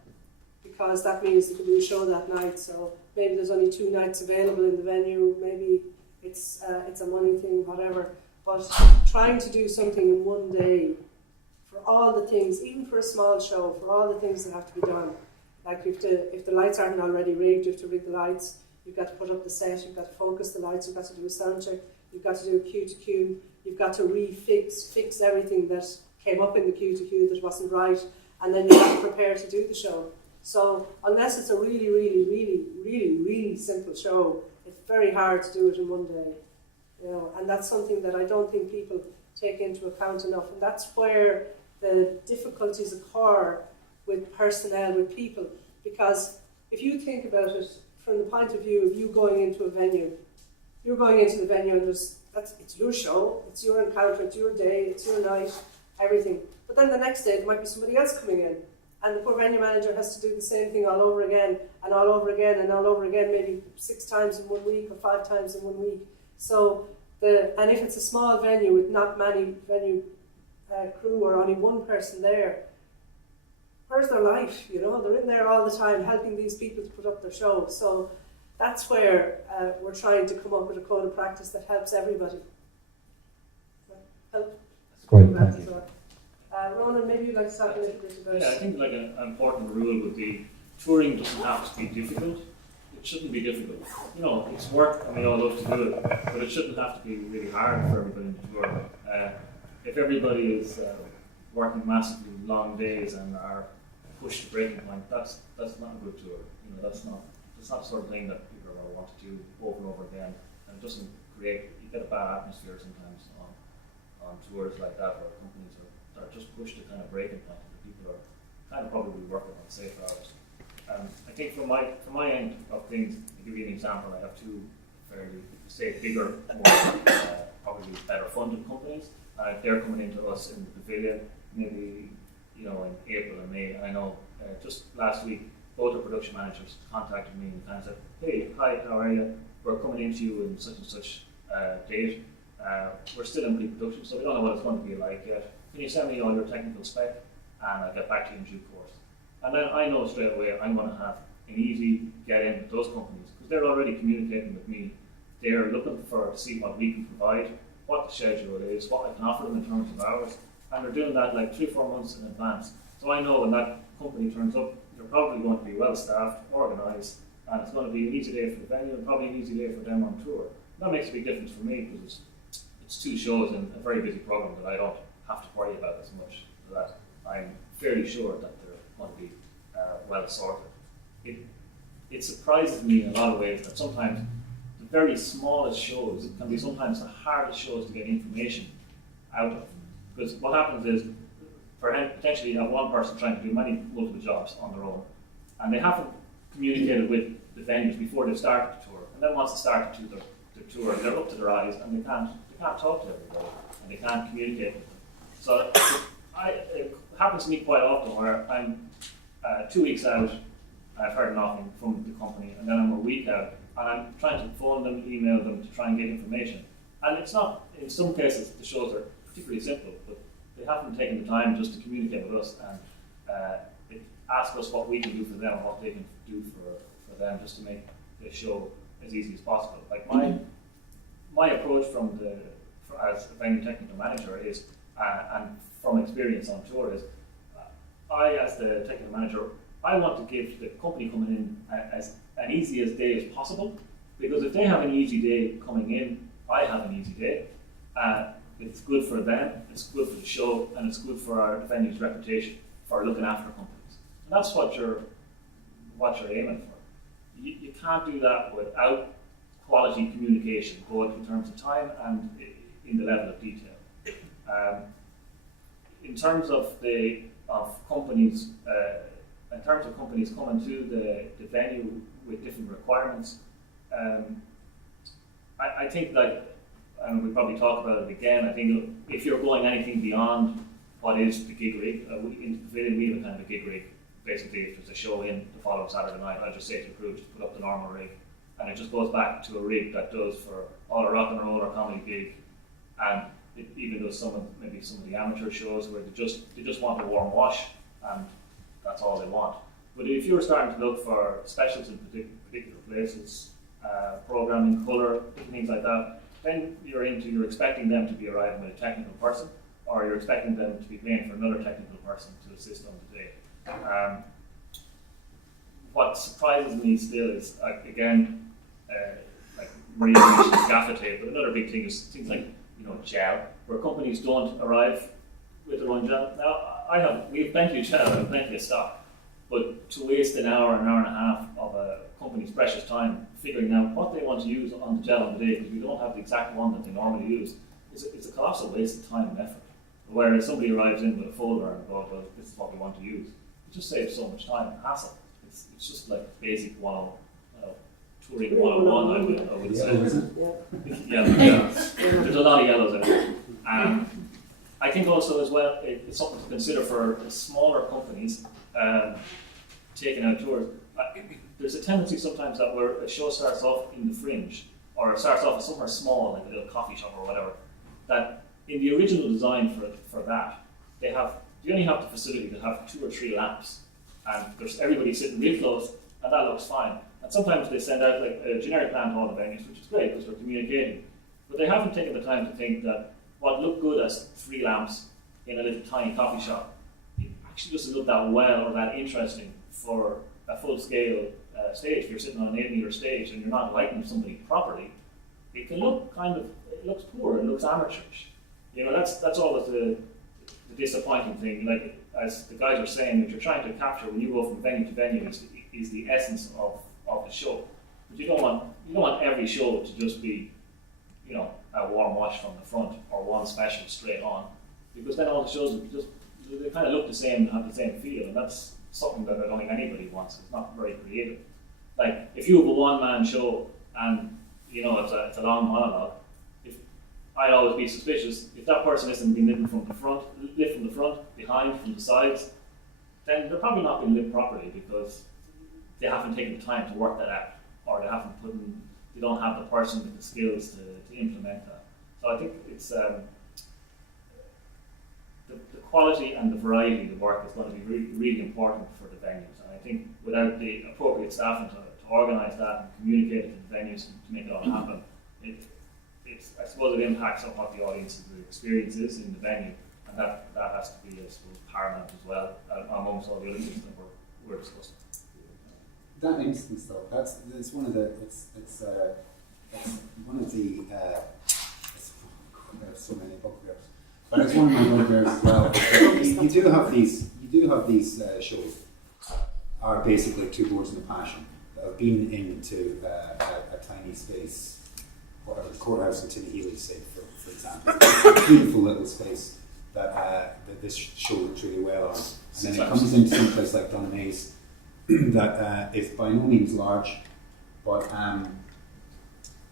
because that means you can do a show that night. So maybe there's only 2 nights available in the venue, maybe it's a money thing, whatever. But trying to do something in one day for all the things, even for a small show, for all the things that have to be done. Like if the lights aren't already rigged, you have to rig the lights, you've got to put up the set, you've got to focus the lights, you've got to do a sound check, you've got to do a cue to cue, you've got to fix everything that came up in the cue to cue that wasn't right, and then you have to prepare to do the show. So unless it's a really, really, really, really, really simple show, it's very hard to do it in one day. You know, and that's something that I don't think people take into account enough, and that's where the difficulties occur with personnel, with people, because if you think about it from the point of view of you going into a venue, you're going into the venue and it's your show, it's your encounter, it's your day, it's your night, everything. But then the next day there might be somebody else coming in, and the poor venue manager has to do the same thing all over again, and all over again, and all over again, maybe 6 times in 1 week or 5 times in 1 week. So and if it's a small venue with not many venue crew or only one person there, where's their life? You know, they're in there all the time helping these people to put up their show. So that's where we're trying to come up with a code of practice that helps everybody. That's great, that thank you. Ronan, maybe you'd like to talk a little bit about. Yeah, I think like an important rule would be touring doesn't have to be difficult. It shouldn't be difficult. You know, it's work and we all love to do it, but it shouldn't have to be really hard for everybody to tour. If everybody is working massively long days and are pushed to breaking point, that's not a good tour. You know, that's not the sort of thing that people are going to want to do over and over again, and it doesn't create. You get a bad atmosphere sometimes on tours like that, where companies are just pushed to kind of breaking point, and people are kind of probably working on safer hours. I think from my end of things, to give you an example, I have 2 fairly, say, bigger, more probably better funded companies. They're coming into us in the pavilion, maybe in April and May. And I know just last week, both our production managers contacted me and kind of said, "Hey, hi, how are you? we're coming into you in such and such date. We're still in pre-production, so we don't know what it's going to be like yet. Can you send me all your technical spec, and I'll get back to you in due course. And then I know straight away I'm going to have an easy get in with those companies, because they're already communicating with me. They're looking to see what we can provide, what the schedule is, what I can offer them in terms of hours, and they're doing that like 3-4 months in advance. So I know when that company turns up, they're probably going to be well staffed, organised, and it's going to be an easy day for the venue and probably an easy day for them on tour. That makes a big difference for me, because it's 2 shows and a very busy program that I don't have to worry about as much. That I'm fairly sure that they're going to be well sorted. It surprises me in a lot of ways that sometimes the very smallest shows can be sometimes the hardest shows to get information out of. Because what happens is, potentially you have one person trying to do multiple jobs on their own, and they haven't communicated with the venues before they've started the tour. And then once they start the tour, they're up to their eyes, and they can't talk to everybody, and they can't communicate with them. So it happens to me quite often where I'm 2 weeks out, I've heard nothing from the company, and then I'm a week out, and I'm trying to phone them, email them to try and get information. And it's not, in some cases, the shows are particularly simple, but they haven't taken the time just to communicate with us and ask us what we can do for them and what they can do for them, just to make the show as easy as possible. Like my approach as a venue technical manager is, and from experience on tour is, I as the technical manager, I want to give the company coming in as an easy as day as possible, because if they have an easy day coming in, I have an easy day. It's good for them, it's good for the show, and it's good for our venue's reputation for looking after companies. And that's what you're aiming for. You can't do that without quality communication, both in terms of time and in the level of detail. In terms of companies, coming to the venue with different requirements, I think, like, and we'll probably talk about it again, I think if you're going anything beyond what is the gig rig, in the pavilion we have a kind of a gig rig. Basically, if there's a show in the following Saturday night, I'll just say to the crew, just put up the normal rig, and it just goes back to a rig that does for all a rock and roll or comedy gig, and it even does some of the amateur shows where they just want a warm wash, and that's all they want. But if you're starting to look for specials in particular places, programming, colour, things like that, then you're expecting them to be arriving with a technical person, or you're expecting them to be paying for another technical person to assist on the day. What surprises me still is, again, like Maria mentioned gaffer tape, but another big thing is things like, gel, where companies don't arrive with their own gel. Now, we have plenty of gel and plenty of stock, but to waste an hour and a half of a company's precious time figuring out what they want to use on the gel on the day, because we don't have the exact one that they normally use, it's a colossal waste of time and effort. Whereas somebody arrives in with a folder and goes, well, this is what we want to use. It just saves so much time and hassle. It's just like basic touring 101, I would say. Yeah. There's a lot of yellows in it. I think also as well, it's something to consider for smaller companies taking out tours. There's a tendency sometimes that where a show starts off in the fringe, or it starts off somewhere small, like a little coffee shop or whatever, that in the original design for that, they only have the facility to have 2 or 3 lamps, and there's everybody sitting real close, and that looks fine. And sometimes they send out like a generic plan to all the venues, which is great because they're communicating, but they haven't taken the time to think that what looked good as 3 lamps in a little tiny coffee shop, it actually doesn't look that well or that interesting for a full-scale stage. If you're sitting on an 8-meter stage and you're not lighting somebody properly, it can look it looks poor, it looks amateurish. That's always the disappointing thing. Like, as the guys are saying, that you're trying to capture when you go from venue to venue is the essence of the show. But you don't want every show to just be, a warm wash from the front or one special straight on, because then all the shows they kind of look the same and have the same feel, and that's something that I don't think anybody wants. It's not very creative. Like, if you have a one-man show and it's a long monologue, I'd always be suspicious if that person isn't being lit from the front, behind, from the sides, then they're probably not being lit properly because they haven't taken the time to work that out, or they haven't put in you don't have the person with the skills to implement that. So I think it's the quality and the variety of the work is going to be really, really important for the venues. And I think without the appropriate staffing to organise that and communicate it to the venues to make it all happen, I suppose it impacts on what the audience's experience is in the venue, and that has to be, I suppose, paramount as well, amongst all the other things that we're discussing. That instance, though, it's one of the I have so many bugbears, but it's one of my bugbears as well. You do have these shows are basically two boards and a passion that have been into a tiny space, whatever the courthouse in Tinnahealy, say, for example, a beautiful little space that this show looks really well on, and then it comes into some place like Dunamaze that is by no means large, but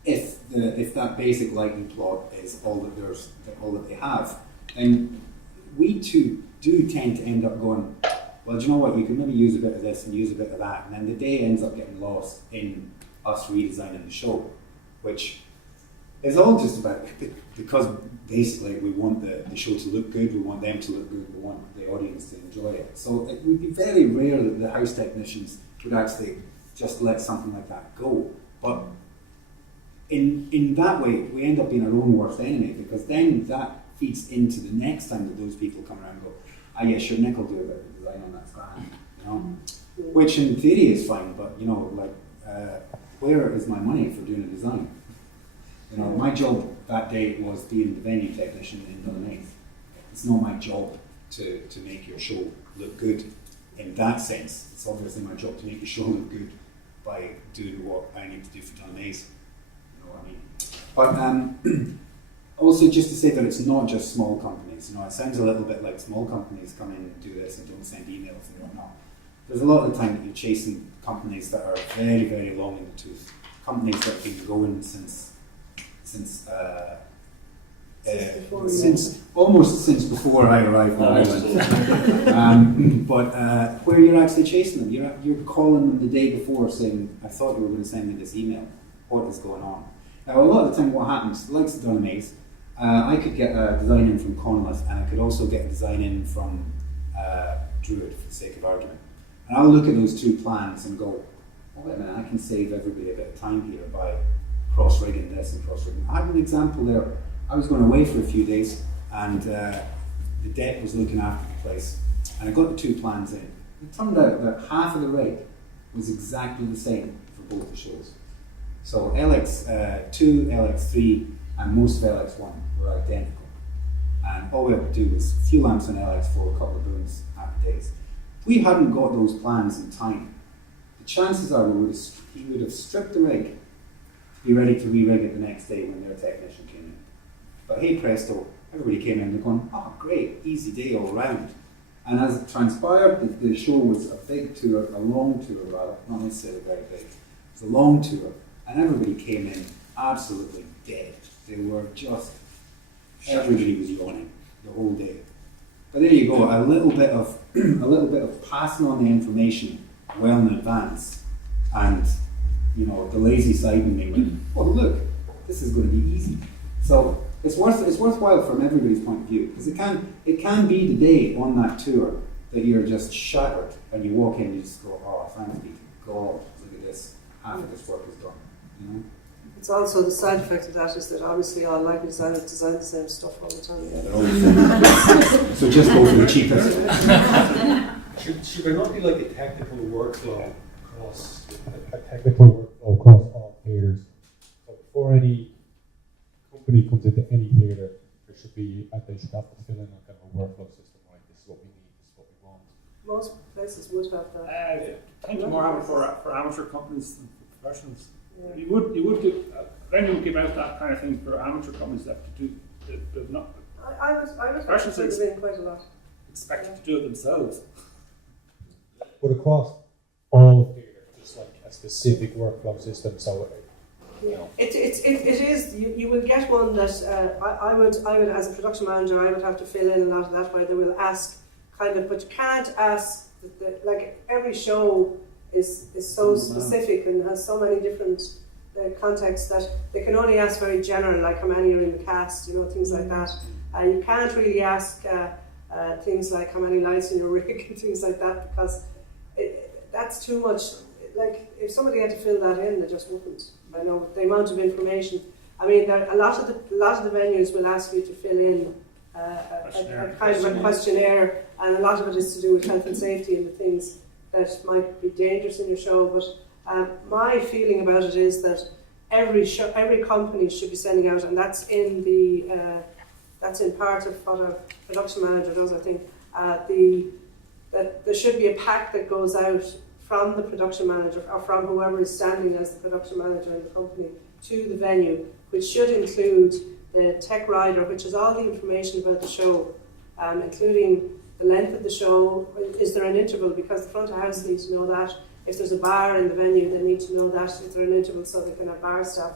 if that basic lighting plot is all that they have, then we too do tend to end up going, well, do you know what, you can maybe use a bit of this and use a bit of that, and then the day ends up getting lost in us redesigning the show, which is all just about, because basically we want the show to look good, we want them to look good, we want the audience to enjoy it. So it would be very rare that the house technicians would actually just let something like that go. But in that way, we end up being our own worst enemy, because then that feeds into the next time that those people come around and go, yeah, sure, Nick will do a bit of design on that grand, you know? Which in theory is fine, but you know, like, where is my money for doing a design? You know, my job that day was being the venue technician in Dunamaze. It's not my job to make your show look good in that sense. It's obviously my job to make your show look good by doing what I need to do for Dunamaze. You know what I mean? But also just to say that it's not just small companies. You know, it sounds a little bit like small companies come in and do this and don't send emails and whatnot. There's a lot of the time that you're chasing companies that are very, very long in the tooth. Companies that have been going since almost since before I arrived on Ireland. But where you're actually chasing them, you're calling them the day before saying, I thought you were going to send me this email. What is going on? Now, a lot of the time what happens, like the Dunamaze, I could get a design in from Conleth, and I could also get a design in from Druid, for the sake of argument. And I'll look at those two plans and go, oh, wait a minute, I can save everybody a bit of time here by cross-rigging this and cross-rigging. I have an example there. I was going away for a few days, and the debt was looking after the place, and I got the two plans in. It turned out that half of the rig was exactly the same for both the shows. So LX2, LX3, and most of LX1 were identical. And all we had to do was a few lamps on LX4, a couple of booms, happy days. If we hadn't got those plans in time, the chances are he would have stripped the rig to be ready to re-rig it the next day when their technician came in. But hey presto, everybody came in and going, oh great, easy day all round. And as it transpired, the show was a big tour, a long tour rather, not necessarily very big. It was a long tour, and everybody came in absolutely dead. They were just, everybody was yawning the whole day. But there you go, a little bit of passing on the information well in advance, and you know, the lazy side in me went, oh look, this is going to be easy. So it's worthwhile from everybody's point of view, because it can be the day on that tour that you're just shattered, and you walk in and you just go, oh, thanks be to God, look at this, half of this work is done. You know? It's also the side effect of that is that obviously all likely designers design the same stuff all the time. Yeah, they're always so just go for the cheapest. Should there not be like a technical workflow across all theatres? So before any company comes into any theatre, they should have to fill in a kind of a workflow system, right? This is what we need, this is what we want. Most places would have that. I think more for amateur companies than for professionals. Yeah. You would give venue would give out that kind of thing for amateur companies that have to do. They're not I was Professionals in quite a lot. expected to do it themselves. But across all theatre, just like a specific workflow system, so you know. It is. You will get one that I would as a production manager I would have to fill in a lot of that where they will ask kind of, but you can't ask like every show is so specific and has so many different the context that they can only ask very general, like how many are in the cast, things like that. You can't really ask things like how many lights in your rig and things like that, because that's too much. Like, if somebody had to fill that in, they just wouldn't. I know the amount of information. I mean, a lot of the venues will ask you to fill in a kind of a questionnaire, and a lot of it is to do with health and safety and the things that might be dangerous in your show. But my feeling about it is that every company should be sending out, and that's in part of what a production manager does, I think. That there should be a pack that goes out from the production manager or from whoever is standing as the production manager in the company to the venue, which should include the tech rider, which is all the information about the show, including the length of the show. Is there an interval? Because the front of house needs to know that. If there's a bar in the venue, they need to know that. If there's an interval, so they can have bar staff.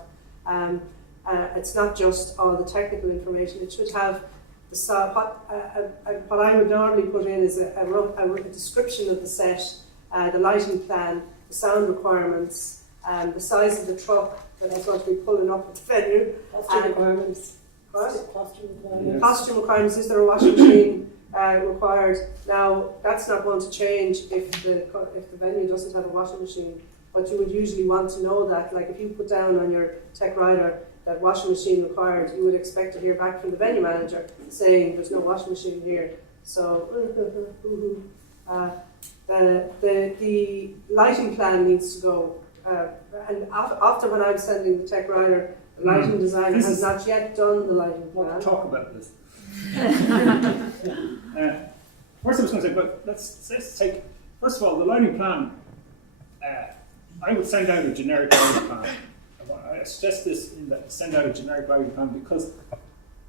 It's not just all the technical information. It should have what I would normally put in is a description of the set, the lighting plan, the sound requirements, the size of the truck that is going to be pulling up at the venue. Costume requirements. What? Costume requirements. Costume requirements. Is there a washing machine required? Now, that's not going to change if the venue doesn't have a washing machine, but you would usually want to know that. Like, if you put down on your tech rider that washing machine required, you would expect to hear back from the venue manager saying there's no washing machine here. So the lighting plan needs to go. And often when I'm sending the tech rider, the lighting designer has not yet done the lighting plan. We'll talk about this. First I was going to say, but let's take, first of all, the lighting plan. I would send out a generic lighting plan. I suggest this in that send out a generic lighting plan, because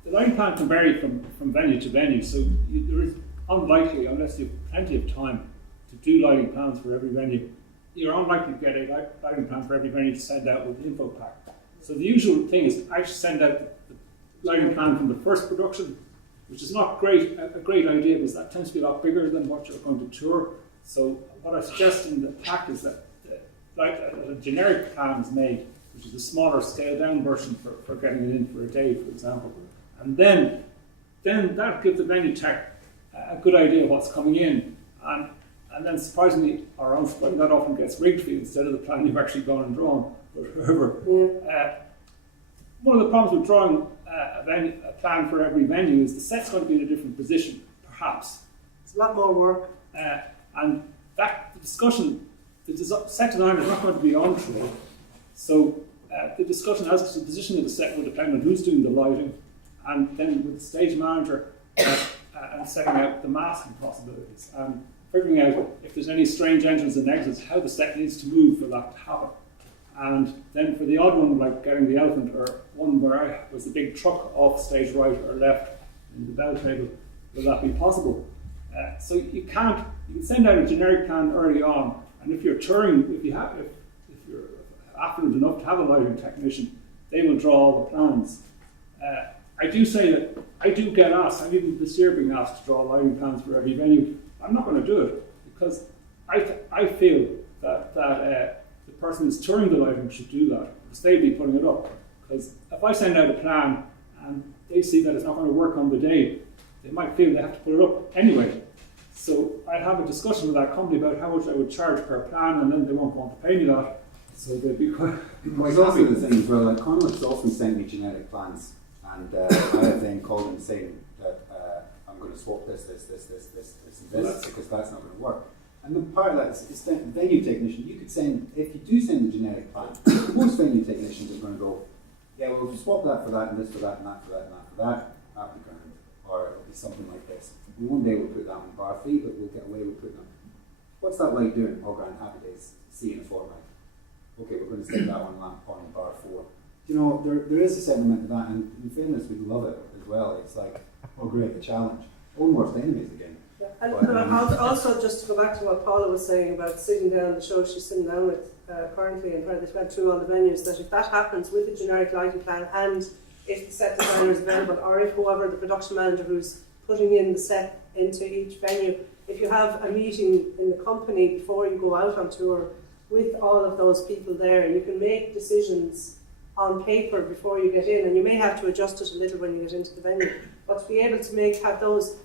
the lighting plan can vary from venue to venue, so there is unlikely, unless you have plenty of time to do lighting plans for every venue, you're unlikely to get a lighting plan for every venue to send out with the info pack. So the usual thing is to actually send out the lighting plan from the first production, which is not a great idea, because that tends to be a lot bigger than what you're going to tour. So what I suggest in the pack is that a generic plan is made, which is a smaller scaled down version for getting it in for a day, for example. And then that'll give the venue tech a good idea of what's coming in. And then surprisingly, or unsurprisingly, that often gets rigged for you instead of the plan you've actually gone and drawn. But however, one of the problems with drawing a plan for every venue is the set's going to be in a different position, perhaps. It's a lot more work. And the discussion, the set design is not going to be on through. So the discussion as to the position of the set will depend on who's doing the lighting, and then with the stage manager and setting out the masking possibilities, and figuring out if there's any strange entrances and exits, how the set needs to move for that to happen. And then for the odd one, like getting the elephant, or one where was the big truck off stage right or left in the bell table, will that be possible? So you can send out a generic plan early on, and if you're touring, if you're affluent enough to have a lighting technician, they will draw all the plans. I do say that I do get asked, I'm even this year being asked to draw lighting plans for every venue. I'm not going to do it, because I feel that the person who's touring the lighting should do that, because they'd be putting it up. Because if I send out a plan and they see that it's not going to work on the day, they might feel they have to put it up anyway. So I'd have a discussion with that company about how much I would charge per plan, and then they won't want to pay me that. So they'd be quite There's also the thing as well, like Conleth's often sent me generic plans, and I have then called them saying that I'm going to swap this, and this, because that's not going to work. And the part of that is the venue technician. You could send, if you do send the generic plan, most venue technicians are going to go, yeah, we'll swap that for that, and this for that, and that for that, and that for that, that'll be grand. Or it'll be something like this. And one day we'll put that on bar 3, but we'll get away with putting on. What's that like doing? Oh, grand, happy days, see you in a fortnight. Okay, we're going to stick that one on bar 4. You know, there is a sentiment to that, and in fairness, we love it as well. It's like, oh great, the challenge. Own worst enemies again. Yeah. And also, just to go back to what Paula was saying about sitting down, the show she's sitting down with currently, and where they've went through all the venues, that if that happens with a generic lighting plan, and if the set designer is available, or if whoever the production manager who's putting in the set into each venue, if you have a meeting in the company before you go out on tour, with all of those people there. You can make decisions on paper before you get in, and you may have to adjust it a little when you get into the venue. But to be able to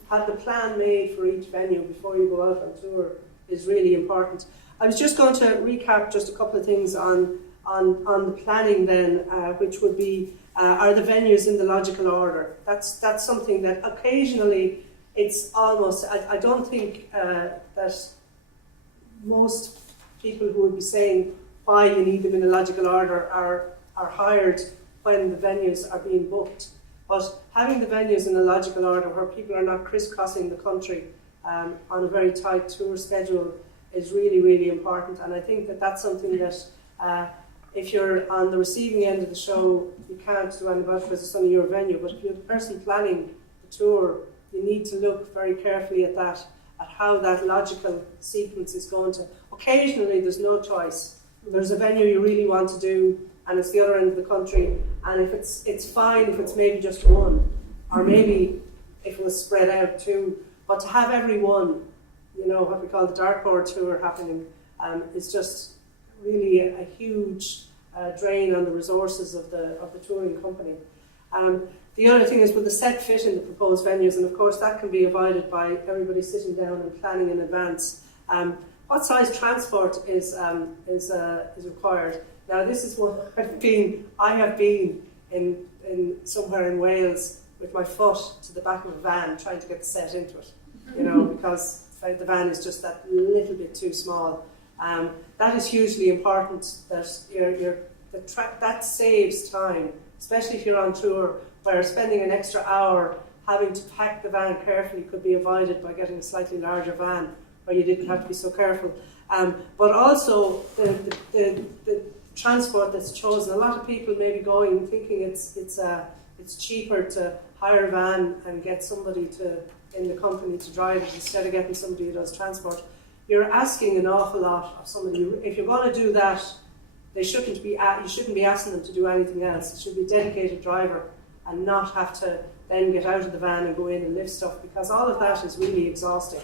have the plan made for each venue before you go out on tour is really important. I was just going to recap just a couple of things on the planning then, which would be, are the venues in the logical order? That's something that occasionally it's almost, I don't think that most people who would be saying why you need them in a logical order are hired when the venues are being booked. But having the venues in a logical order where people are not crisscrossing the country on a very tight tour schedule is really, really important. And I think that that's something that if you're on the receiving end of the show, you can't do anything about it because it's only your venue. But if you're the person planning the tour, you need to look very carefully at that, at how that logical sequence is going to. Occasionally there's no choice. There's a venue you really want to do and it's the other end of the country, and if it's fine if it's maybe just one, or maybe if it was spread out too. But to have every one, you know, what we call the dartboard tour happening, is just really a huge drain on the resources of the touring company. The other thing is with the set fit in the proposed venues, and of course that can be avoided by everybody sitting down and planning in advance. What size transport is required? Now this is what I have been in somewhere in Wales with my foot to the back of a van trying to get the set into it, you know, because the van is just that little bit too small. That is hugely important, that that saves time, especially if you're on tour, where spending an extra hour having to pack the van carefully could be avoided by getting a slightly larger van where you didn't have to be so careful. But also the transport that's chosen. A lot of people may be going thinking it's cheaper to hire a van and get somebody in the company to drive it instead of getting somebody who does transport. You're asking an awful lot of somebody. If you're going to do that, you shouldn't be asking them to do anything else. It should be a dedicated driver and not have to then get out of the van and go in and lift stuff, because all of that is really exhausting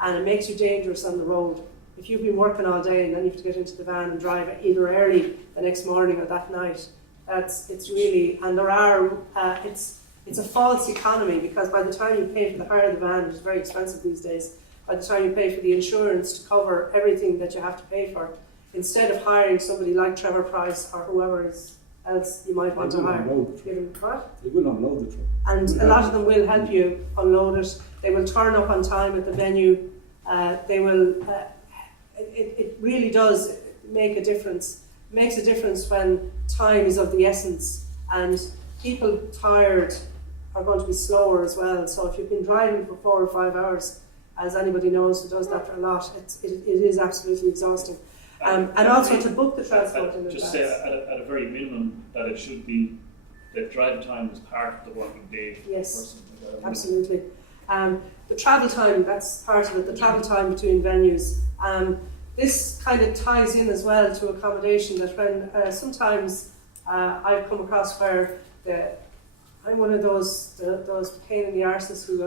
and it makes you dangerous on the road. If you've been working all day and then you have to get into the van and drive either early the next morning or that night, it's really, and it's a false economy, because by the time you pay for the hire of the van, which is very expensive these days, by the time you pay for the insurance to cover everything that you have to pay for, instead of hiring somebody like Trevor Price or whoever else you might want to hire. They will unload the truck. And a lot of them will help you unload it. They will turn up on time at the venue. They will. It really does make a difference. It makes a difference when time is of the essence, and people tired are going to be slower as well. So if you've been driving for 4 or 5 hours, as anybody knows who does that for a lot, it is absolutely exhausting. And also to book the transport in advance. Just say at a very minimum that it should be that drive time is part of the working day. Yes, absolutely. The travel time, that's part of it, the travel time between venues. This kind of ties in as well to accommodation, that when sometimes I've come across where I'm one of those pain in the arses who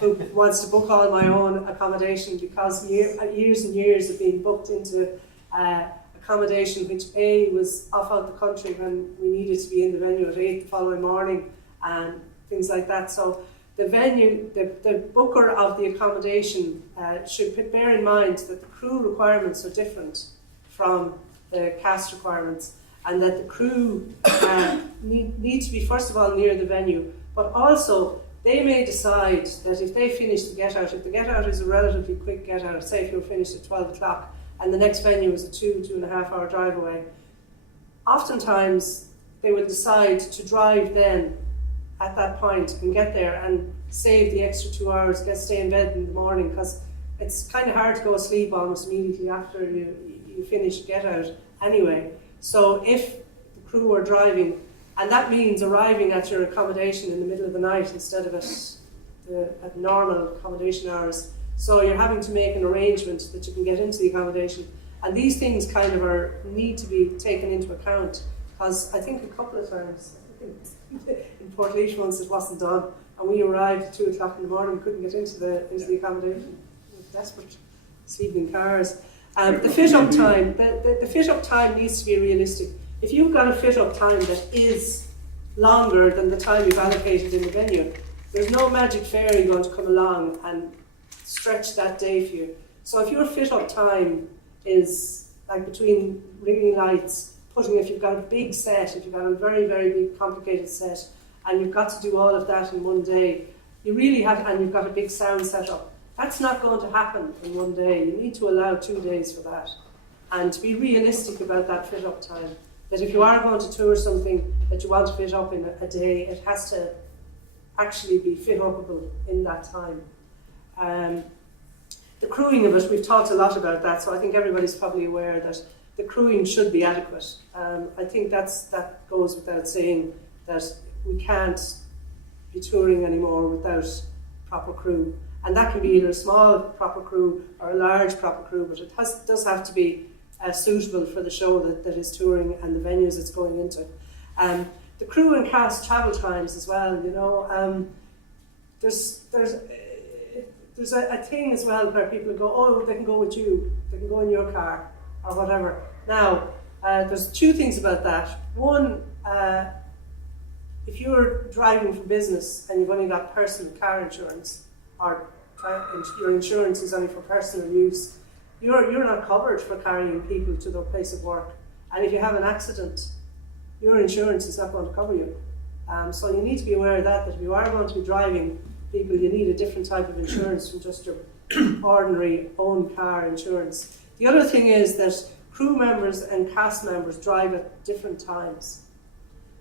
who wants to book all my own accommodation, because years and years have been booked into accommodation which was off out the country when we needed to be in the venue at 8 the following morning and things like that. So the venue, the booker of the accommodation should bear in mind that the crew requirements are different from the cast requirements, and that the crew need to be first of all near the venue, but also they may decide that if they finish the get-out, if the get-out is a relatively quick get-out, say if you're finished at 12 o'clock and the next venue is a 2.5 hour drive away, oftentimes they will decide to drive then at that point and get there and save the extra 2 hours, stay in bed in the morning, because it's kind of hard to go asleep almost immediately after you finish get-out anyway. So if the crew are driving, and that means arriving at your accommodation in the middle of the night instead of at normal accommodation hours. So you're having to make an arrangement that you can get into the accommodation. And these things kind of need to be taken into account, because I think a couple of times, in Portlaoise once it wasn't done, and we arrived at 2 o'clock in the morning, we couldn't get into the accommodation. It was desperate. sleeping cars. The fit-up time, the fit-up time needs to be realistic. If you've got a fit-up time that is longer than the time you've allocated in the venue, there's no magic fairy going to come along and stretch that day for you. So if your fit-up time is like between ringing lights, if you've got a big set, if you've got a very, very big complicated set, and you've got to do all of that in one day, and you've got a big sound setup, that's not going to happen in one day. You need to allow 2 days for that. And to be realistic about that fit-up time, that if you are going to tour something that you want to fit up in a day, it has to actually be fit-upable in that time. The crewing of it, we've talked a lot about that, so I think everybody's probably aware that the crewing should be adequate. I think that goes without saying, that we can't be touring anymore without proper crew. And that can be either a small proper crew or a large proper crew, but it does have to be suitable for the show that is touring and the venues it's going into. The crew and cast travel times as well, you know. There's a thing as well where people go, oh, they can go with you, they can go in your car or whatever. Now, there's two things about that. One, if you're driving for business and you've only got personal car insurance, or your insurance is only for personal use, you're not covered for carrying people to their place of work. And if you have an accident, your insurance is not going to cover you. So you need to be aware of that if you are going to be driving people, you need a different type of insurance from just your ordinary own car insurance. The other thing is that crew members and cast members drive at different times.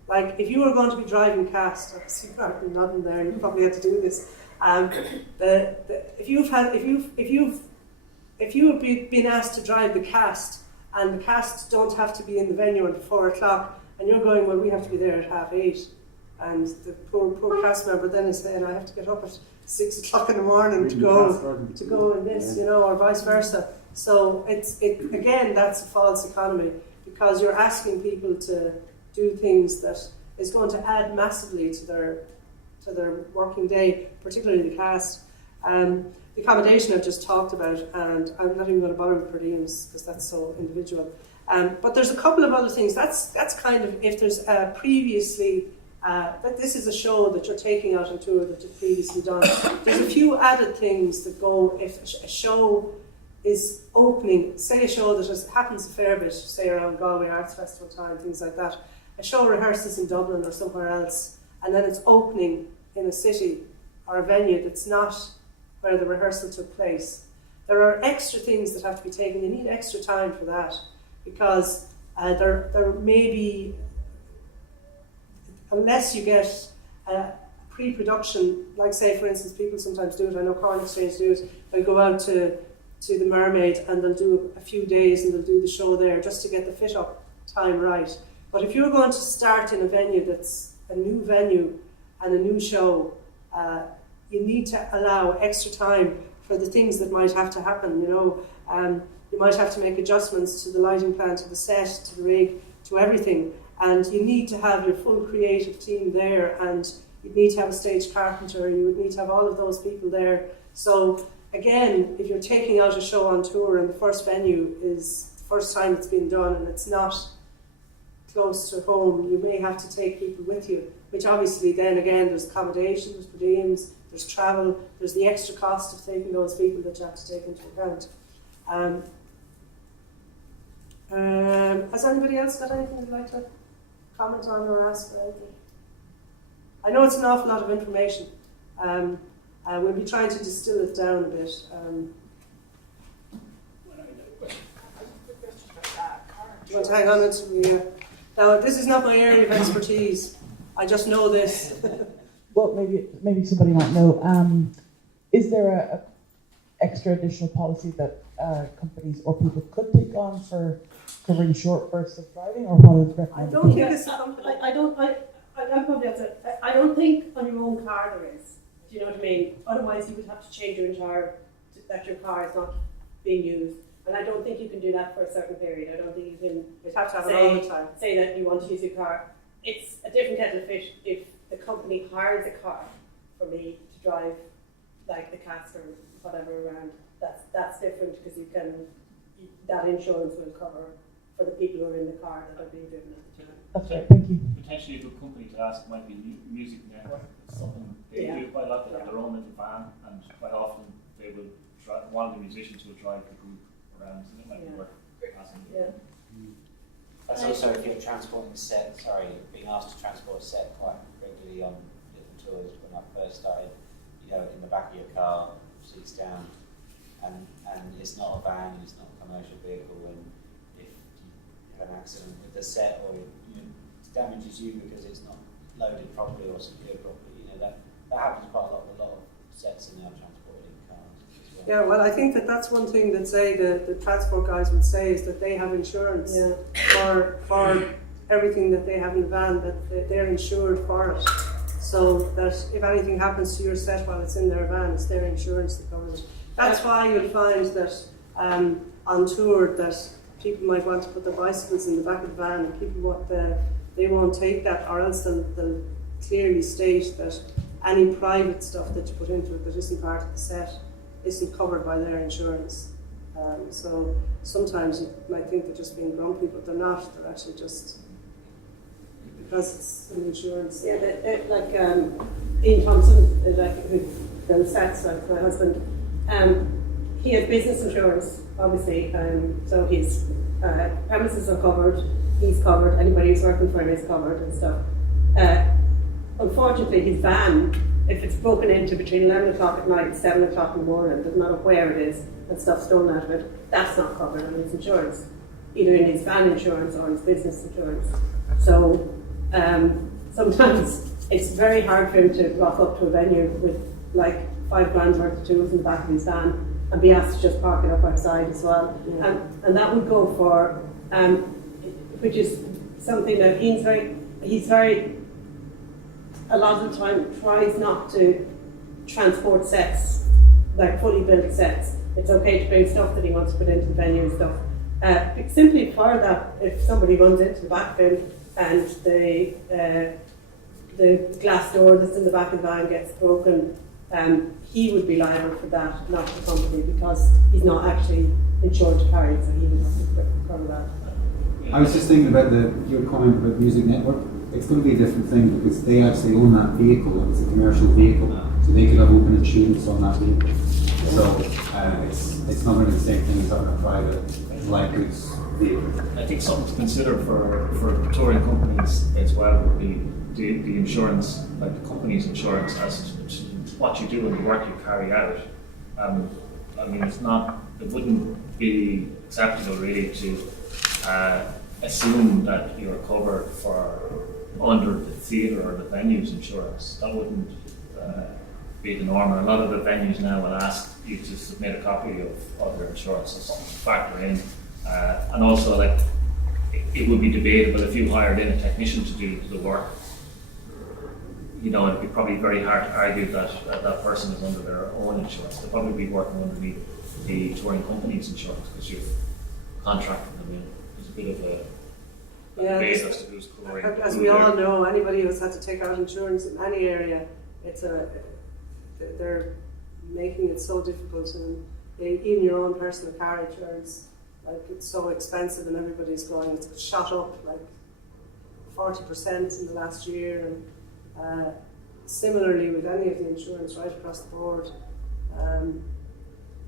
Like if you are going to be driving cast, I see probably nothing there, you probably have to do this. If you've been asked to drive the cast, and the cast don't have to be in the venue until 4 o'clock, and you're going, well, we have to be there at 8:30, and the poor cast member then is saying, I have to get up at 6 o'clock in the morning to go and this, you know, or vice versa. So again, that's a false economy, because you're asking people to do things that is going to add massively to their working day, particularly the cast. The accommodation I've just talked about, and I'm not even going to bother with per diems because that's so individual. But there's a couple of other things. That's kind of, if there's previously, that this is a show that you're taking out on tour that you've previously done. There's a few added things that go, if a show is opening, say a show that happens a fair bit, say around Galway Arts Festival time, things like that. A show rehearses in Dublin or somewhere else, and then it's opening in a city or a venue that's not where the rehearsal took place. There are extra things that have to be taken. You need extra time for that, because there may be, unless you get pre-production, like say for instance, people sometimes do it, I know Corn Exchange do it, they'll go out to the Mermaid and they'll do a few days and they'll do the show there just to get the fit-up time right. But if you're going to start in a venue that's a new venue and a new show, you need to allow extra time for the things that might have to happen, you know. You might have to make adjustments to the lighting plan, to the set, to the rig, to everything. And you need to have your full creative team there, and you need to have a stage carpenter, you would need to have all of those people there. So again, if you're taking out a show on tour and the first venue is the first time it's been done and it's not close to home, you may have to take people with you, which obviously then again there's accommodation, there's per diems, there's travel, there's the extra cost of taking those people that you have to take into account. Has anybody else got anything they'd like to comment on or ask or anything? I know it's an awful lot of information. We'll be trying to distill it down a bit. Do you want to hang on until we... Now, this is not my area of expertise. I just know this. Well, maybe somebody might know. Is there a extra additional policy that companies or people could take on for covering short bursts of driving, or what is recommended? I don't think it's I'm probably answer. I don't think on your own car there is. Do you know what I mean? Otherwise, you would have to change your entire, that your car is not being used. And I don't think you can do that for a certain period. I don't think you can. You'd have to have it all the time. Say that you want to use your car. It's a different kettle of fish if the company hires a car for me to drive, like the cast or whatever around. that's different because that insurance will cover for the people who are in the car that are being driven at the time. That's right, thank you. Potentially a good company to ask might be Music Network. It's something they do quite a lot. They have their own little van, and quite often they will one of the musicians will drive the group around, so it might be worth asking. Yeah. That's also if you're transporting a set, being asked to transport a set quite regularly on different tours. When I first started, in the back of your car, seats down, and it's not a van, it's not a commercial vehicle, and if you have an accident with the set or it damages you because it's not loaded properly or secured properly, that happens quite a lot with a lot of sets in our transporting cars as well. Yeah, well, I think that's one thing that the transport guys would say is that they have insurance for everything that they have in the van, that they're insured for it. So that if anything happens to your set while it's in their van, it's their insurance that covers it. That's why you'll find that on tour that people might want to put their bicycles in the back of the van, and people they won't take that, or else they'll clearly state that any private stuff that you put into it that isn't part of the set isn't covered by their insurance. So sometimes you might think they're just being grumpy, but they're not. They're actually just because it's an insurance. Yeah, like Ian Thompson, who does sets, like my husband, he has business insurance, obviously, so his premises are covered, he's covered, anybody who's working for him is covered and stuff. Unfortunately, his van, if it's broken into between 11 o'clock at night and 7 o'clock in the morning, doesn't matter where it is, and stuff stolen out of it, that's not covered under his insurance, either in his van insurance or his business insurance. So sometimes it's very hard for him to rock up to a venue with like £5,000 worth of tools in the back of his van and be asked to just park it up outside as well. Yeah. And that would go for, which is something that he's very, a lot of the time tries not to transport sets, like fully built sets. It's okay to bring stuff that he wants to put into the venue and stuff. Simply for that, if somebody runs into the back of him and the glass door that's in the back of the van gets broken, he would be liable for that, not the company, because he's not actually insured to carry it, so he would have to cover that. I was just thinking about your comment about Music Network. It's going to be a different thing because they actually own that vehicle. It's a commercial vehicle, so they could have open insurance on that vehicle. So it's not going to be the same thing as having a private light goods vehicle. I think something to consider for touring companies as well would be the insurance, like the company's insurance as to what you do and the work you carry out. I mean, it wouldn't be acceptable really to assume that you're covered under the theatre or the venue's insurance. That wouldn't be the norm. And a lot of the venues now will ask you to submit a copy of your insurance, so something to factor in. And also, like, it would be debatable if you hired in a technician to do the work. It'd be probably very hard to argue that that person is under their own insurance. They'll probably be working underneath the touring company's insurance because you've contracted them in. There's a bit of a debate as to who's covering. As we all know, anybody who's had to take out insurance in any area, they're making it so difficult, and even your own personal car insurance, like, it's so expensive, and everybody's it's shot up like 40% in the last year, and similarly with any of the insurance right across the board.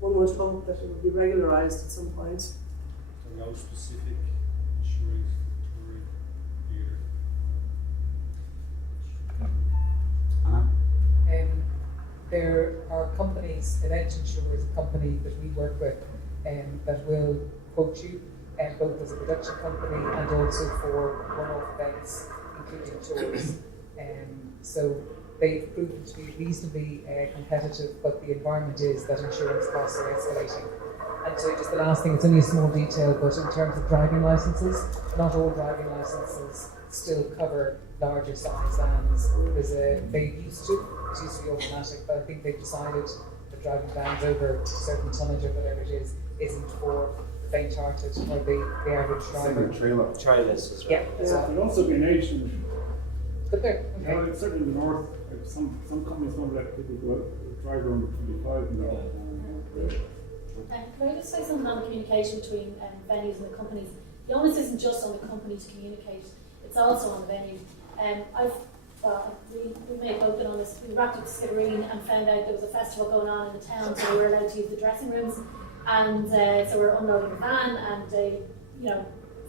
One would hope that it would be regularised at some point. So no specific insurance here. There are companies, Event Insure is a company that we work with, that will quote you, both as a production company and also for one-off events, including tours. So they've proven to be reasonably competitive, but the environment is that insurance costs are escalating. And so just the last thing, it's only a small detail, but in terms of driving licences, not all driving licences still cover larger size vans. They used to be automatic, but I think they've decided that driving vans over a certain tonnage or whatever it is isn't for the faint-hearted or the average driver. Trailers as well. Yeah. There's also been age limit. But they're Okay. Certainly in the north, some companies don't let people go drive under 25 and Can I just say something on the communication between venues and the companies? The onus isn't just on the company to communicate, it's also on the venue. We may have open on this. We wrapped up Skiddereen and found out there was a festival going on in the town, so we were allowed to use the dressing rooms. And so we're unloading the van, and a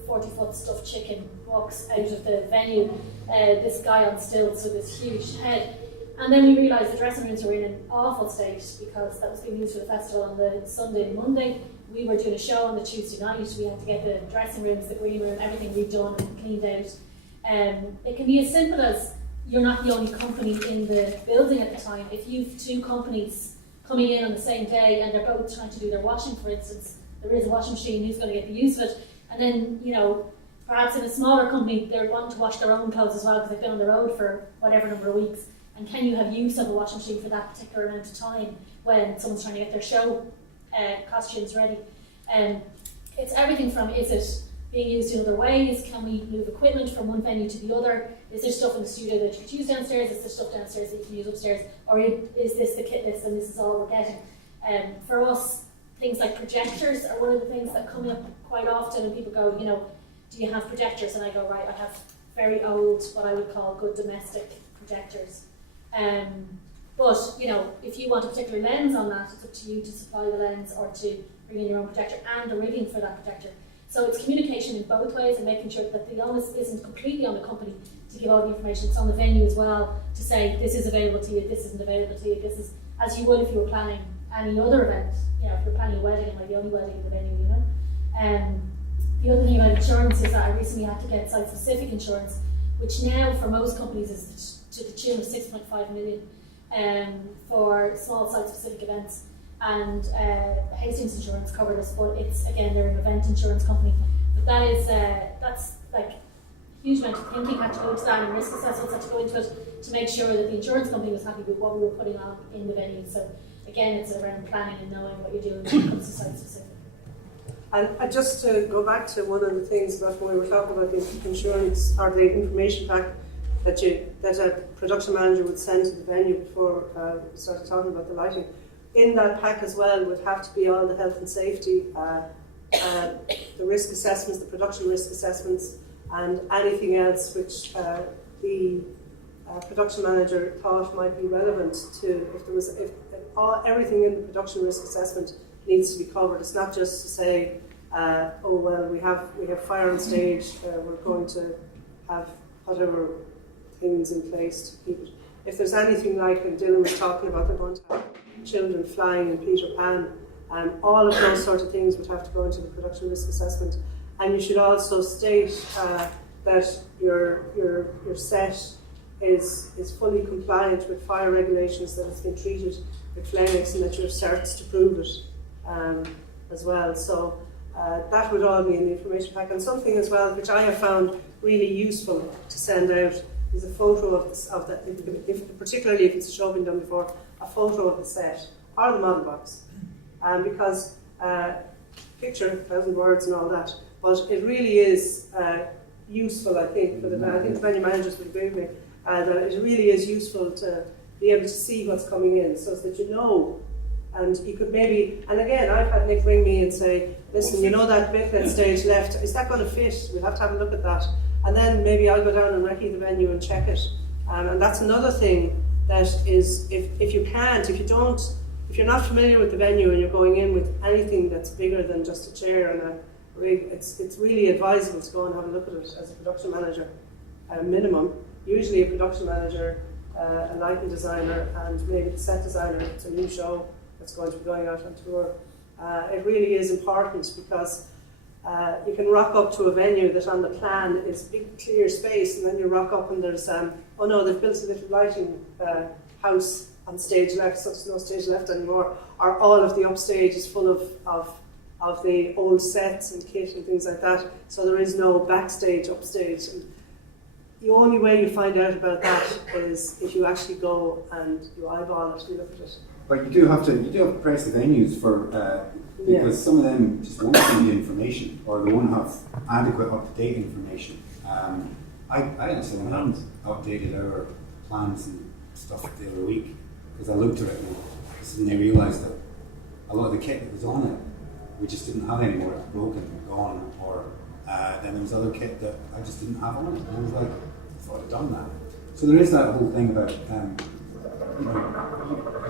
40-foot stuffed chicken walks out of the venue. This guy on stilts with this huge head. And then we realised the dressing rooms were in an awful state because that was being used for the festival on the Sunday and Monday. We were doing a show on the Tuesday night. We had to get the dressing rooms, the green room, everything redone and cleaned out. It can be as simple as you're not the only company in the building at the time. If you've two companies coming in on the same day and they're both trying to do their washing, for instance, there is a washing machine, who's going to get the use of it? And then, perhaps in a smaller company, they're wanting to wash their own clothes as well because they've been on the road for whatever number of weeks. And can you have use of a washing machine for that particular amount of time when someone's trying to get their show costumes ready? It's everything from, is it being used in other ways? Can we move equipment from one venue to the other? Is there stuff in the studio that you can use downstairs? Is there stuff downstairs that you can use upstairs? Or is this the kit list and this is all we're getting? For us, things like projectors are one of the things that come up quite often, and people go, do you have projectors? And I go, right, I have very old, what I would call good domestic projectors. But if you want a particular lens on that, it's up to you to supply the lens or to bring in your own projector and the rigging for that projector. So it's communication in both ways and making sure that the onus isn't completely on the company to give all the information. It's on the venue as well to say this is available to you, this isn't available to you, this is, as you would if you were planning any other event. If you're planning a wedding, it might be the only wedding in the venue, The other thing about insurance is that I recently had to get site-specific insurance, which now for most companies is to the tune of 6.5 million for small site-specific events. And Hastings Insurance covered us, but it's, again, they're an event insurance company. But that's like a huge amount of thinking had to go into that, and risk assessments had to go into it to make sure that the insurance company was happy with what we were putting on in the venue. So again, it's around planning and knowing what you're doing when it comes to site-specific. And just to go back to one of the things about when we were talking about the insurance or the information pack that a production manager would send to the venue before we started talking about the lighting. In that pack as well would have to be all the health and safety, the risk assessments, the production risk assessments, and anything else which the production manager thought might be relevant to if everything in the production risk assessment needs to be covered. It's not just to say, we have fire on stage, we're going to have whatever things in place to keep it. If there's anything like, and Dylan was talking about, they're going to have children flying in Peter Pan, and all of those sort of things would have to go into the production risk assessment. And you should also state that your set is fully compliant with fire regulations, that it's been treated with Flamex, and that you have certs to prove it as well. So that would all be in the information pack. And something as well which I have found really useful to send out is a photo of the, particularly if it's a show been done before, a photo of the set or the model box. Because picture, 1,000 words and all that, but it really is useful, I think, for I think the venue managers would agree with me, that it really is useful to be able to see what's coming in, so that you know, and you could maybe, and again, I've had Nick ring me and say, listen, that bit that stage left, is that going to fit? We'll have to have a look at that. And then maybe I'll go down and recce the venue and check it. And that's another thing that is, if you're not familiar with the venue and you're going in with anything that's bigger than just a chair and a rig, it's really advisable to go and have a look at it as a production manager, at a minimum. Usually a production manager, a lighting designer, and maybe the set designer if it's a new show that's going to be going out on tour. It really is important because you can rock up to a venue that on the plan is big clear space, and then you rock up and there's they've built a little lighting house on stage left, so there's no stage left anymore, or all of the upstage is full of the old sets and kit and things like that, so there is no backstage, upstage. And the only way you find out about that is if you actually go and you eyeball it, you look at it. But you do have to press the venues for because some of them just won't see the information, or they won't have adequate up-to-date information. I actually haven't updated our plans and stuff the other week because I looked at it and I realised that a lot of the kit that was on it, we just didn't have anymore. It was broken, gone, or then there was other kit that I just didn't have on it. And I was like, I thought I'd done that. So there is that whole thing about,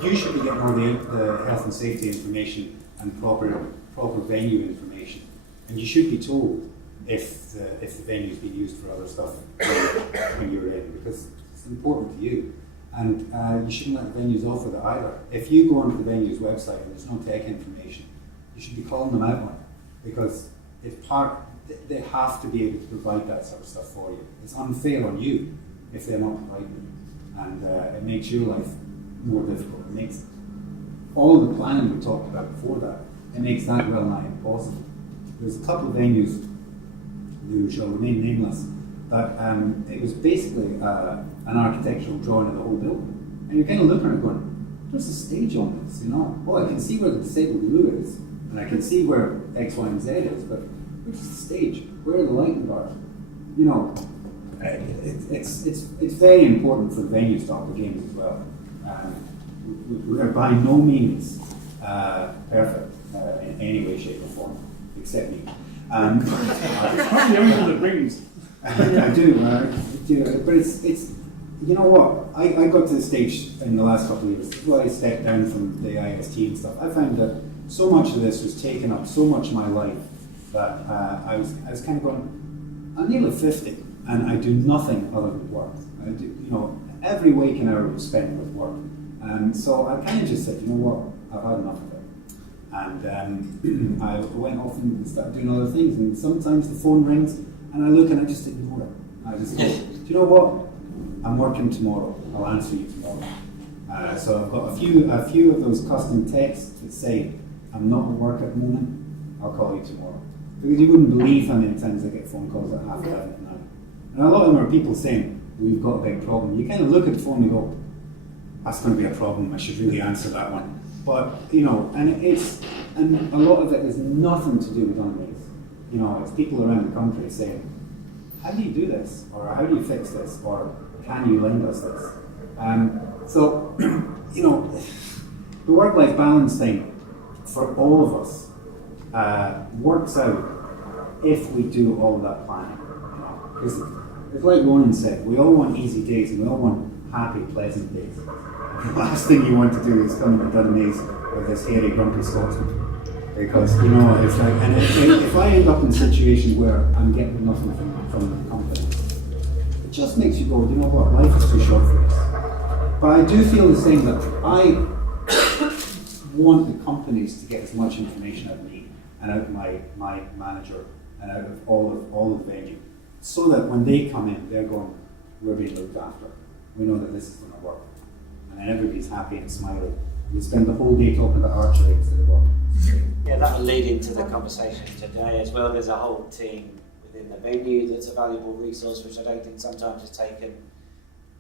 you should be getting all the health and safety information and proper venue information, and you should be told if the venue's been used for other stuff when you're in, because it's important to you. And you shouldn't let the venues offer that either. If you go onto the venue's website and there's no tech information, you should be calling them out on it, because it's they have to be able to provide that sort of stuff for you. It's unfair on you if they're not providing it, and it makes your life more difficult. It makes all the planning we talked about before that, it makes that well nigh impossible. There's a couple of venues who shall remain nameless, but it was basically an architectural drawing of the whole building, and you're kind of looking at it going, there's a stage on this, you know. Oh, I can see where the disabled loo is, and I can see where X, Y, and Z is, but where's the stage? Where are the lighting bars? You know, it's very important for the venues to up the games as well. We are by no means perfect in any way, shape, or form, except me. I'm the only one that brings. I do, but it's you know what? I got to the stage in the last couple of years. Before I stepped down from the IST and stuff, I found that so much of this was taking up so much of my life that I was kind of going, I'm nearly 50, and I do nothing other than work. I do, you know, every waking hour was spent with work, and so I kind of just said, you know what? I've had enough of it. And I went off and started doing other things, and sometimes the phone rings and I look and I just ignore it. I just go, do you know what? I'm working tomorrow. I'll answer you tomorrow. So I've got a few of those custom texts that say, I'm not at work at the moment, I'll call you tomorrow. Because you wouldn't believe how many times I get phone calls at 11:30 at night. And a lot of them are people saying, we've got a big problem. You kind of look at the phone and go, that's going to be a problem, I should really answer that one. But, you know, and a lot of it is nothing to do with unraised. You know, it's people around the country saying, how do you do this? Or how do you fix this? Or can you lend us this? So, you know, the work-life balance thing for all of us works out if we do all of that planning. You know, because it's like Ronan said, we all want easy days and we all want happy, pleasant days. The last thing you want to do is come and done maze with this hairy, grumpy Scotsman. Because, you know, it's like, and if I end up in a situation where I'm getting nothing from the company, it just makes you go, you know what, life is too short for this. But I do feel the same, that I want the companies to get as much information out of me and out of my manager and out of all of the venue, so that when they come in, they're going, we're being looked after. We know that this is going to work. And then everybody's happy and smiling. We spend the whole day talking about archery instead of work. Yeah, that will lead into the conversation today as well. There's a whole team within the venue that's a valuable resource, which I don't think sometimes is taken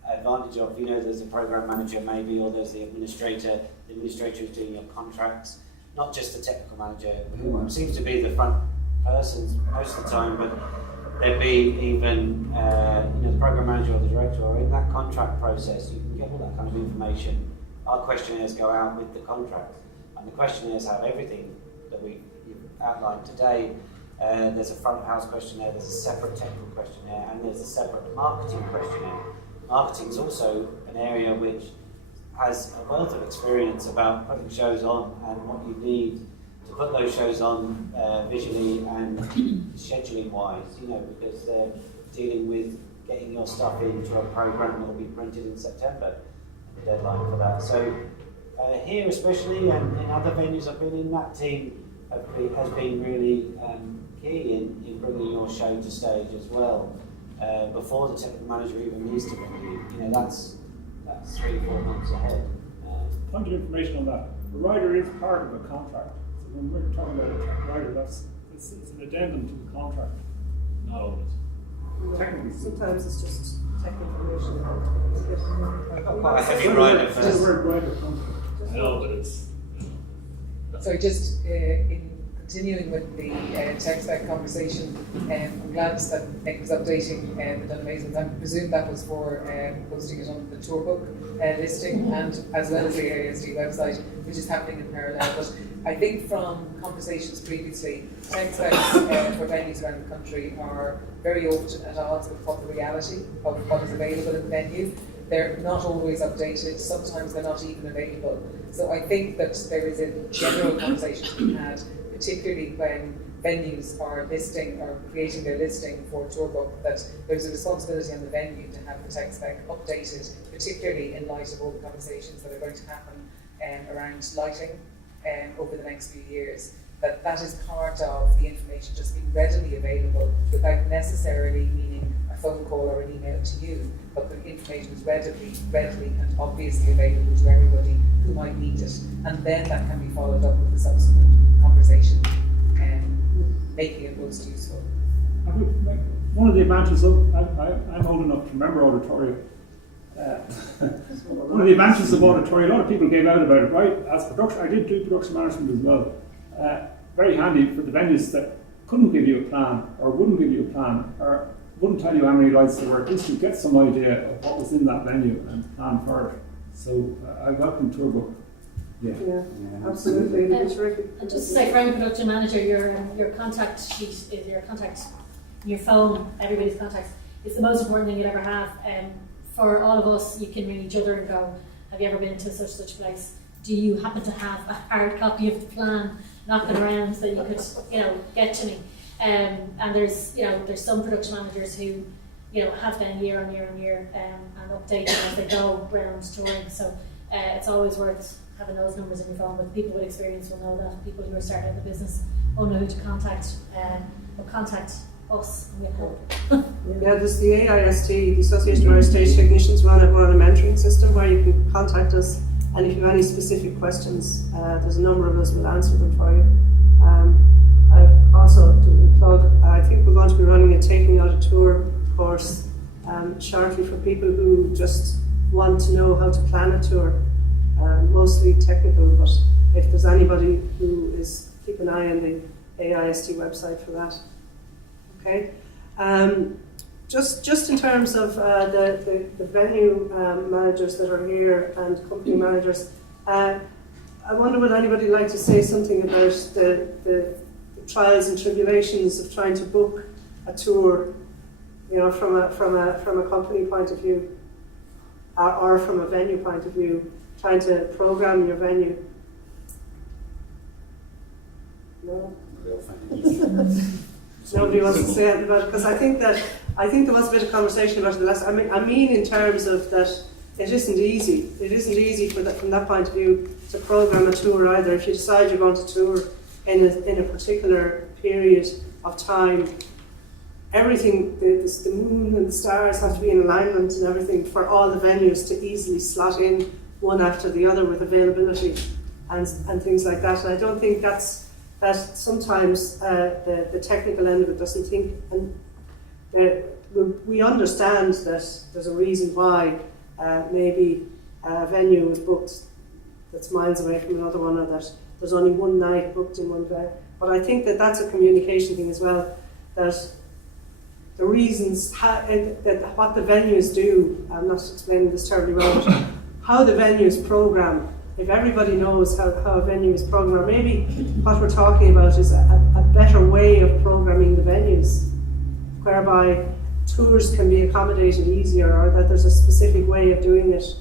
advantage of. You know, there's a program manager maybe, or there's the administrator. The administrator is doing your contracts, not just the technical manager, who seems to be the front person most of the time, but there'd be even you know, the program manager or the director, or in that contract process, you can get all that kind of information. Our questionnaires go out with the contract, and the questionnaires have everything that we've outlined today. There's a front of house questionnaire, there's a separate technical questionnaire, and there's a separate marketing questionnaire. Marketing is also an area which has a wealth of experience about putting shows on and what you need to put those shows on visually and scheduling wise, you know, because they're dealing with getting your stuff into a program that will be printed in September, the deadline for that. So here especially, and in other venues I've been in, that team has been really key in bringing your show to stage as well. Before the technical manager even needs to bring you, you know, that's 3-4 months ahead. Point of information on that. The rider is part of a contract. So when we're talking about a rider, it's an addendum to the contract. Not always. Technically. Sometimes it's just technical information. Quite a heavy rider It's the first. word rider contract. I know, but it's, So just in continuing with the tech spec conversation, I'm glad that Nick was updating the Dunamazons. I presume that was for posting it on the tour book listing, and as well as the AISD website, which is happening in parallel. But I think from conversations previously, tech specs for venues around the country are very often at odds with what the reality of what is available in the venue. They're not always updated, sometimes they're not even available. So I think that there is a general conversation to be had, particularly when venues are listing or creating their listing for a tour book, that there's a responsibility on the venue to have the tech spec updated, particularly in light of all the conversations that are going to happen around lighting over the next few years. That is part of the information just being readily available without necessarily meaning a phone call or an email to you, but the information is readily and obviously available to everybody who might need it. And then that can be followed up with a subsequent conversation, making it most useful. One of the advantages of, I'm old enough to remember auditorium. One of the advantages of auditorium, a lot of people gave out about it, right? As production, I did do production management as well. Very handy for the venues that couldn't give you a plan, or wouldn't give you a plan, or wouldn't tell you how many lights there were. At least you get some idea of what was in that venue and plan for it. So I welcome tour book. Yeah, absolutely. Terrific. And just to say, for any production manager, your contact sheet is your contact, your phone, everybody's contacts. It's the most important thing you'd ever have. For all of us, you can ring each other and go, have you ever been to such place? Do you happen to have a hard copy of the plan knocking around that you could, get to me? And there's some production managers who, have them year on year and update them as they go around touring. So it's always worth having those numbers in your phone. But people with experience will know that. People who are starting out the business won't know who to contact. Will contact us and we'll help. Yeah, there's the AIST, the Association of Irish Stage Technicians, run a mentoring system where you can contact us. And if you have any specific questions, there's a number of us will answer them for you. I also do a plug. I think we're going to be running a Taking Out a Tour course shortly for people who just want to know how to plan a tour. Mostly technical, but if there's anybody who is, keep an eye on the AIST website for that. Okay. Just in terms of the venue managers that are here and company managers, I wonder would anybody like to say something about the trials and tribulations of trying to book a tour, from a company point of view, or from a venue point of view, trying to program your venue. No. Nobody wants to say anything about it, because I think there was a bit of conversation about it the last. I mean in terms of that it isn't easy. It isn't easy from that point of view to program a tour either. If you decide you're going to tour in a particular period of time, everything, the moon and the stars have to be in alignment and everything for all the venues to easily slot in one after the other with availability and things like that. And I don't think that sometimes the technical end of it doesn't think, and we understand that there's a reason why maybe a venue is booked that's miles away from another one, or that there's only one night booked in one day. But I think that's a communication thing as well, that the reasons, that what the venues do, I'm not explaining this terribly well, but how the venues program. If everybody knows how a venue is programmed, maybe what we're talking about is a better way of programming the venues, whereby tours can be accommodated easier, or that there's a specific way of doing it,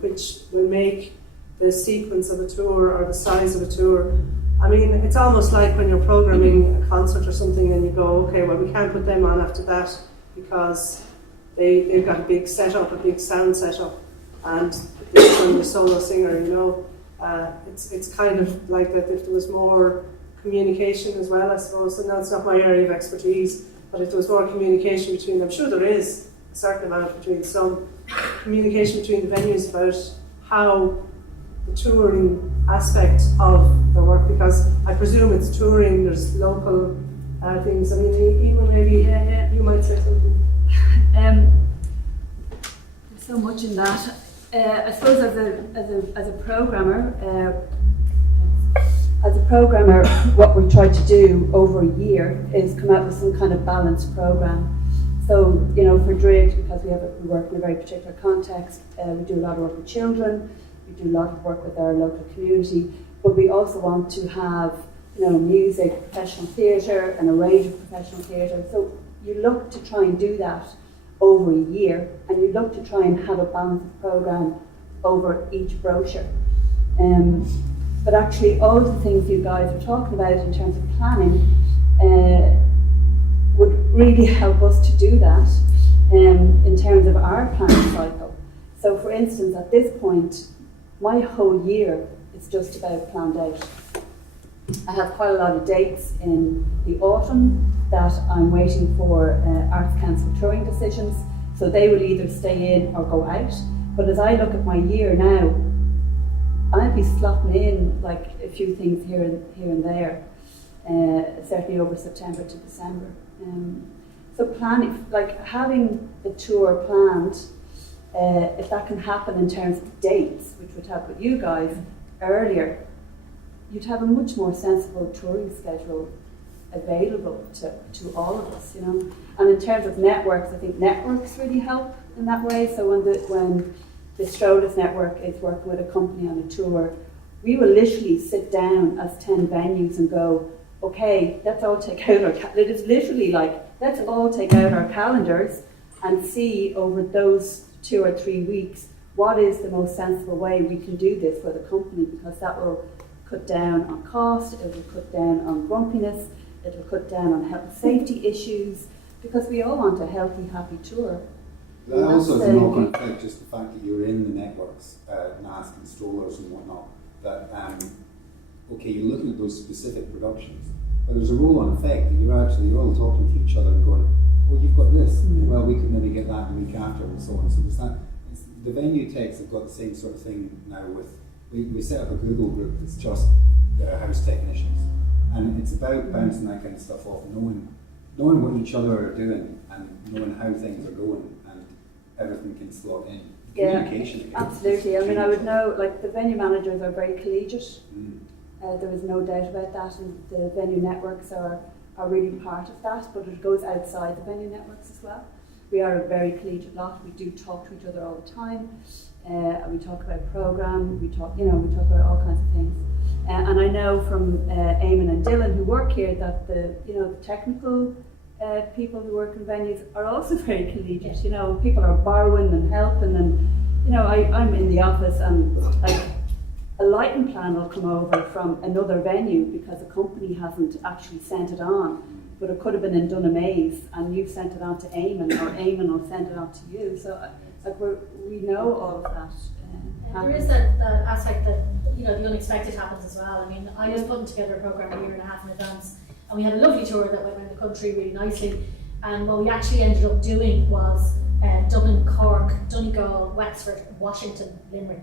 which will make the sequence of a tour or the size of a tour. I mean, it's almost like when you're programming a concert or something and you go, okay, well, we can't put them on after that because they've got a big setup, a big sound setup, and this one, the solo singer, it's kind of like that. If there was more communication as well, I suppose, and that's not my area of expertise, but if there was more communication between them, sure there is a certain amount between some communication between the venues about how the touring aspect of the work, because I presume it's touring, there's local things. I mean, even maybe you might say something. There's so much in that. I suppose as a programmer, as a programmer, what we try to do over a year is come out with some kind of balanced program. So, you know, for Drake, because we work in a very particular context, we do a lot of work with children, we do a lot of work with our local community, but we also want to have, you know, music, professional theatre, and a range of professional theatre. So you look to try and do that over a year, and you look to try and have a balanced program over each brochure. But actually, all the things you guys are talking about in terms of planning would really help us to do that in terms of our planning cycle. So, for instance, at this point, my whole year is just about planned out. I have quite a lot of dates in the autumn that I'm waiting for Arts Council touring decisions, so they will either stay in or go out. But as I look at my year now, I'll be slotting in like a few things here and there, certainly over September to December. So planning, like having the tour planned, if that can happen in terms of dates, which would help with you guys earlier, you'd have a much more sensible touring schedule available to all of us, you know. And in terms of networks, I think networks really help in that way. So when the Strollers Network is working with a company on a tour, we will literally sit down as 10 venues and go, okay, let's all take out it is literally like, let's all take out our calendars and see over those 2 or 3 weeks what is the most sensible way we can do this for the company, because that will cut down on cost, it will cut down on grumpiness, it will cut down on health and safety issues, because we all want a healthy, happy tour. That also has a knock-on effect, just the fact that you're in the networks, NASC and Strollers and whatnot, that, okay, you're looking at those specific productions, but there's a roll-on effect that you're all talking to each other and going, oh, you've got this, well, we could maybe get that the week after, and so on. So there's that. The venue techs have got the same sort of thing now with, we set up a Google group that's just house technicians, and it's about bouncing that kind of stuff off, knowing what each other are doing, and knowing how things are going, and everything can slot in. Communication. Yeah, absolutely. I mean, I would know, like, the venue managers are very collegiate. There is no doubt about that, and the venue networks are really part of that, but it goes outside the venue networks as well. We are a very collegiate lot. We do talk to each other all the time. We talk about programme, we talk about all kinds of things. And I know from Eamon and Dylan who work here that the technical people who work in venues are also very collegiate. You know, people are borrowing and helping, and you know, I'm in the office and like a lighting plan will come over from another venue because a company hasn't actually sent it on, but it could have been in Dunamaze and you've sent it on to Eamon, or Eamon will send it on to you. So like we know all of that. There is that aspect that, you know, the unexpected happens as well. I mean, I was putting together a programme a year and a half in advance, and we had a lovely tour that went around the country really nicely. And what we actually ended up doing was Dublin, Cork, Donegal, Wexford, Washington, Limerick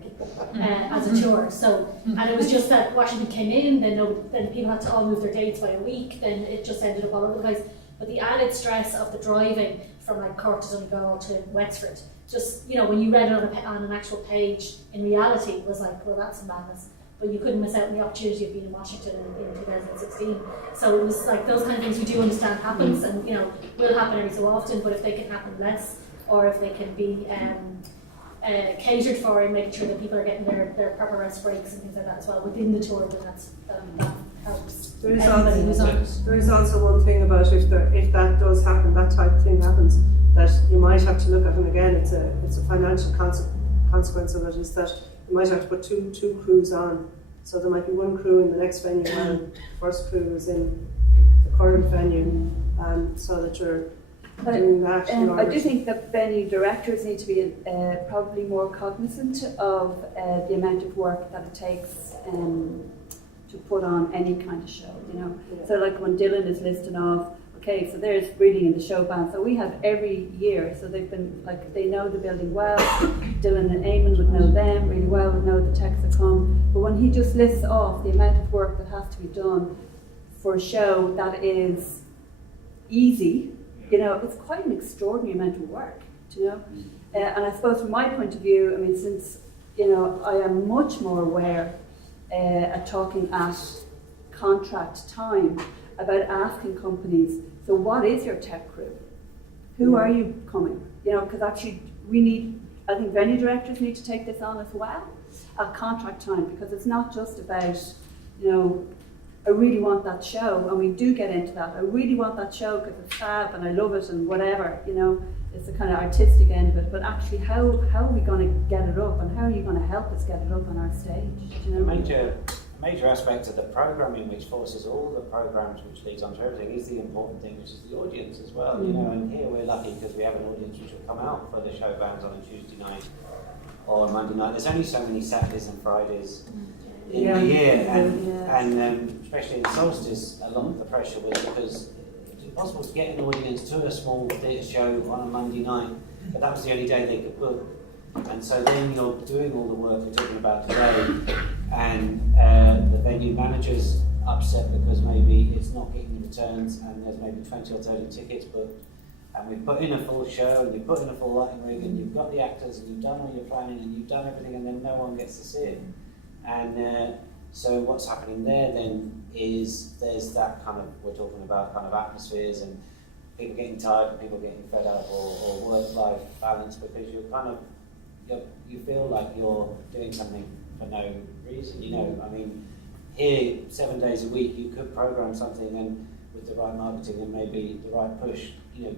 as a tour. So, and it was just that Washington came in, then people had to all move their dates by a week. Then it just ended up all over the place. But the added stress of the driving from like Cork to Donegal to Wexford, just, you know, when you read it on an actual page, in reality, it was like, well, that's madness. But you couldn't miss out on the opportunity of being in Washington in 2016. So it was like those kind of things we do understand happens, and you know, will happen every so often. But if they can happen less, or if they can be catered for, and making sure that people are getting their proper rest breaks and things like that as well within the tour, then that helps. There is also one thing about if that does happen, that type of thing happens, that you might have to look at, and again, it's a financial consequence of it, is that you might have to put two crews on. So there might be one crew in the next venue and the first crew is in the current venue, so that you're doing that. I do think that venue directors need to be probably more cognizant of the amount of work that it takes to put on any kind of show, you know. Yeah. So like when Dylan is listing off, okay, so there's reading in the show band. So we have every year, so they've been, like, they know the building well. Dylan and Eamon would know them really well, would know the texts that come. But when he just lists off the amount of work that has to be done for a show that is easy, you know, it's quite an extraordinary amount of work, you know. And I suppose from my point of view, I mean, since, you know, I am much more aware at talking at contract time about asking companies, so what is your tech crew? Who are you coming? You know, because actually we need, I think venue directors need to take this on as well at contract time, because it's not just about, you know, I really want that show, and we do get into that. I really want that show because it's fab and I love it and whatever, you know, it's the kind of artistic end of it. But actually, how are we going to get it up, and how are you going to help us get it up on our stage? You know? A major aspect of the programming, which forces all the programs, which leads on to everything, is the important thing, which is the audience as well. You know, and here we're lucky because we have an audience which will come out for the show bands on a Tuesday night or a Monday night. There's only so many Saturdays and Fridays in the year, and especially in solstice, a lot of the pressure was because it was impossible to get an audience to a small theatre show on a Monday night, but that was the only day they could book. And so then you're doing all the work we're talking about today, and the venue manager's upset because maybe it's not getting the returns, and there's maybe 20 or 30 tickets booked, and we've put in a full show, and you've put in a full lighting rig, and you've got the actors, and you've done all your planning, and you've done everything, and then no one gets to see it. And so what's happening there then is there's that kind of, we're talking about kind of atmospheres and people getting tired and people getting fed up, or work-life balance, because you're kind of, you feel like you're doing something for no reason. You know, I mean, here 7 days a week you could program something, and with the right marketing and maybe the right push, you know,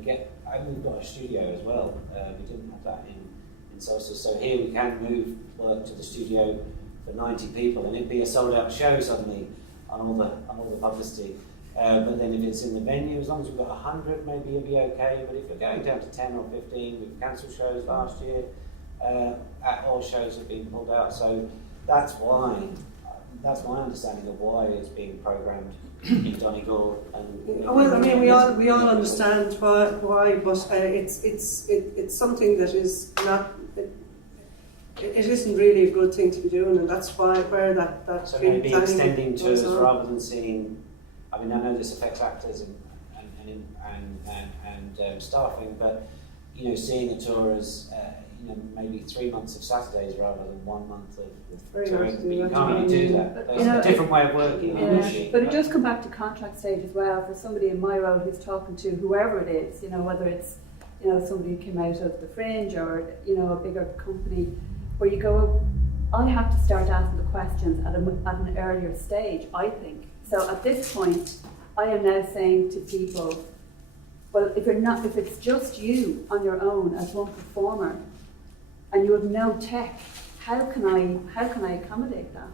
and we've got a studio as well. We didn't have that in Solstice, so here we can move work to the studio for 90 people, and it'd be a sold-out show suddenly on all the publicity. But then if it's in the venue, as long as we've got 100, maybe you'll be okay. But if you're going down to 10 or 15, we've cancelled shows last year. All shows have been pulled out, so that's why. That's my understanding of why it's being programmed in Donegal. And well, I mean, we all understand why, but it's something that is not. It isn't really a good thing to be doing, and that's where that. So maybe extending tours rather than seeing. I mean, I know this affects actors and staffing, but you know, seeing a tour as you know, maybe 3 months of Saturdays rather than 1 month of touring. You can't really do that. There's a different way of working. Yeah. But it does come back to contract stage as well. For somebody in my role who's talking to whoever it is, you know, whether it's, you know, somebody who came out of the Fringe or, you know, a bigger company, where you go, I have to start asking the questions at an earlier stage, I think. So at this point, I am now saying to people, well, if it's just you on your own as one performer, and you have no tech, how can I accommodate that?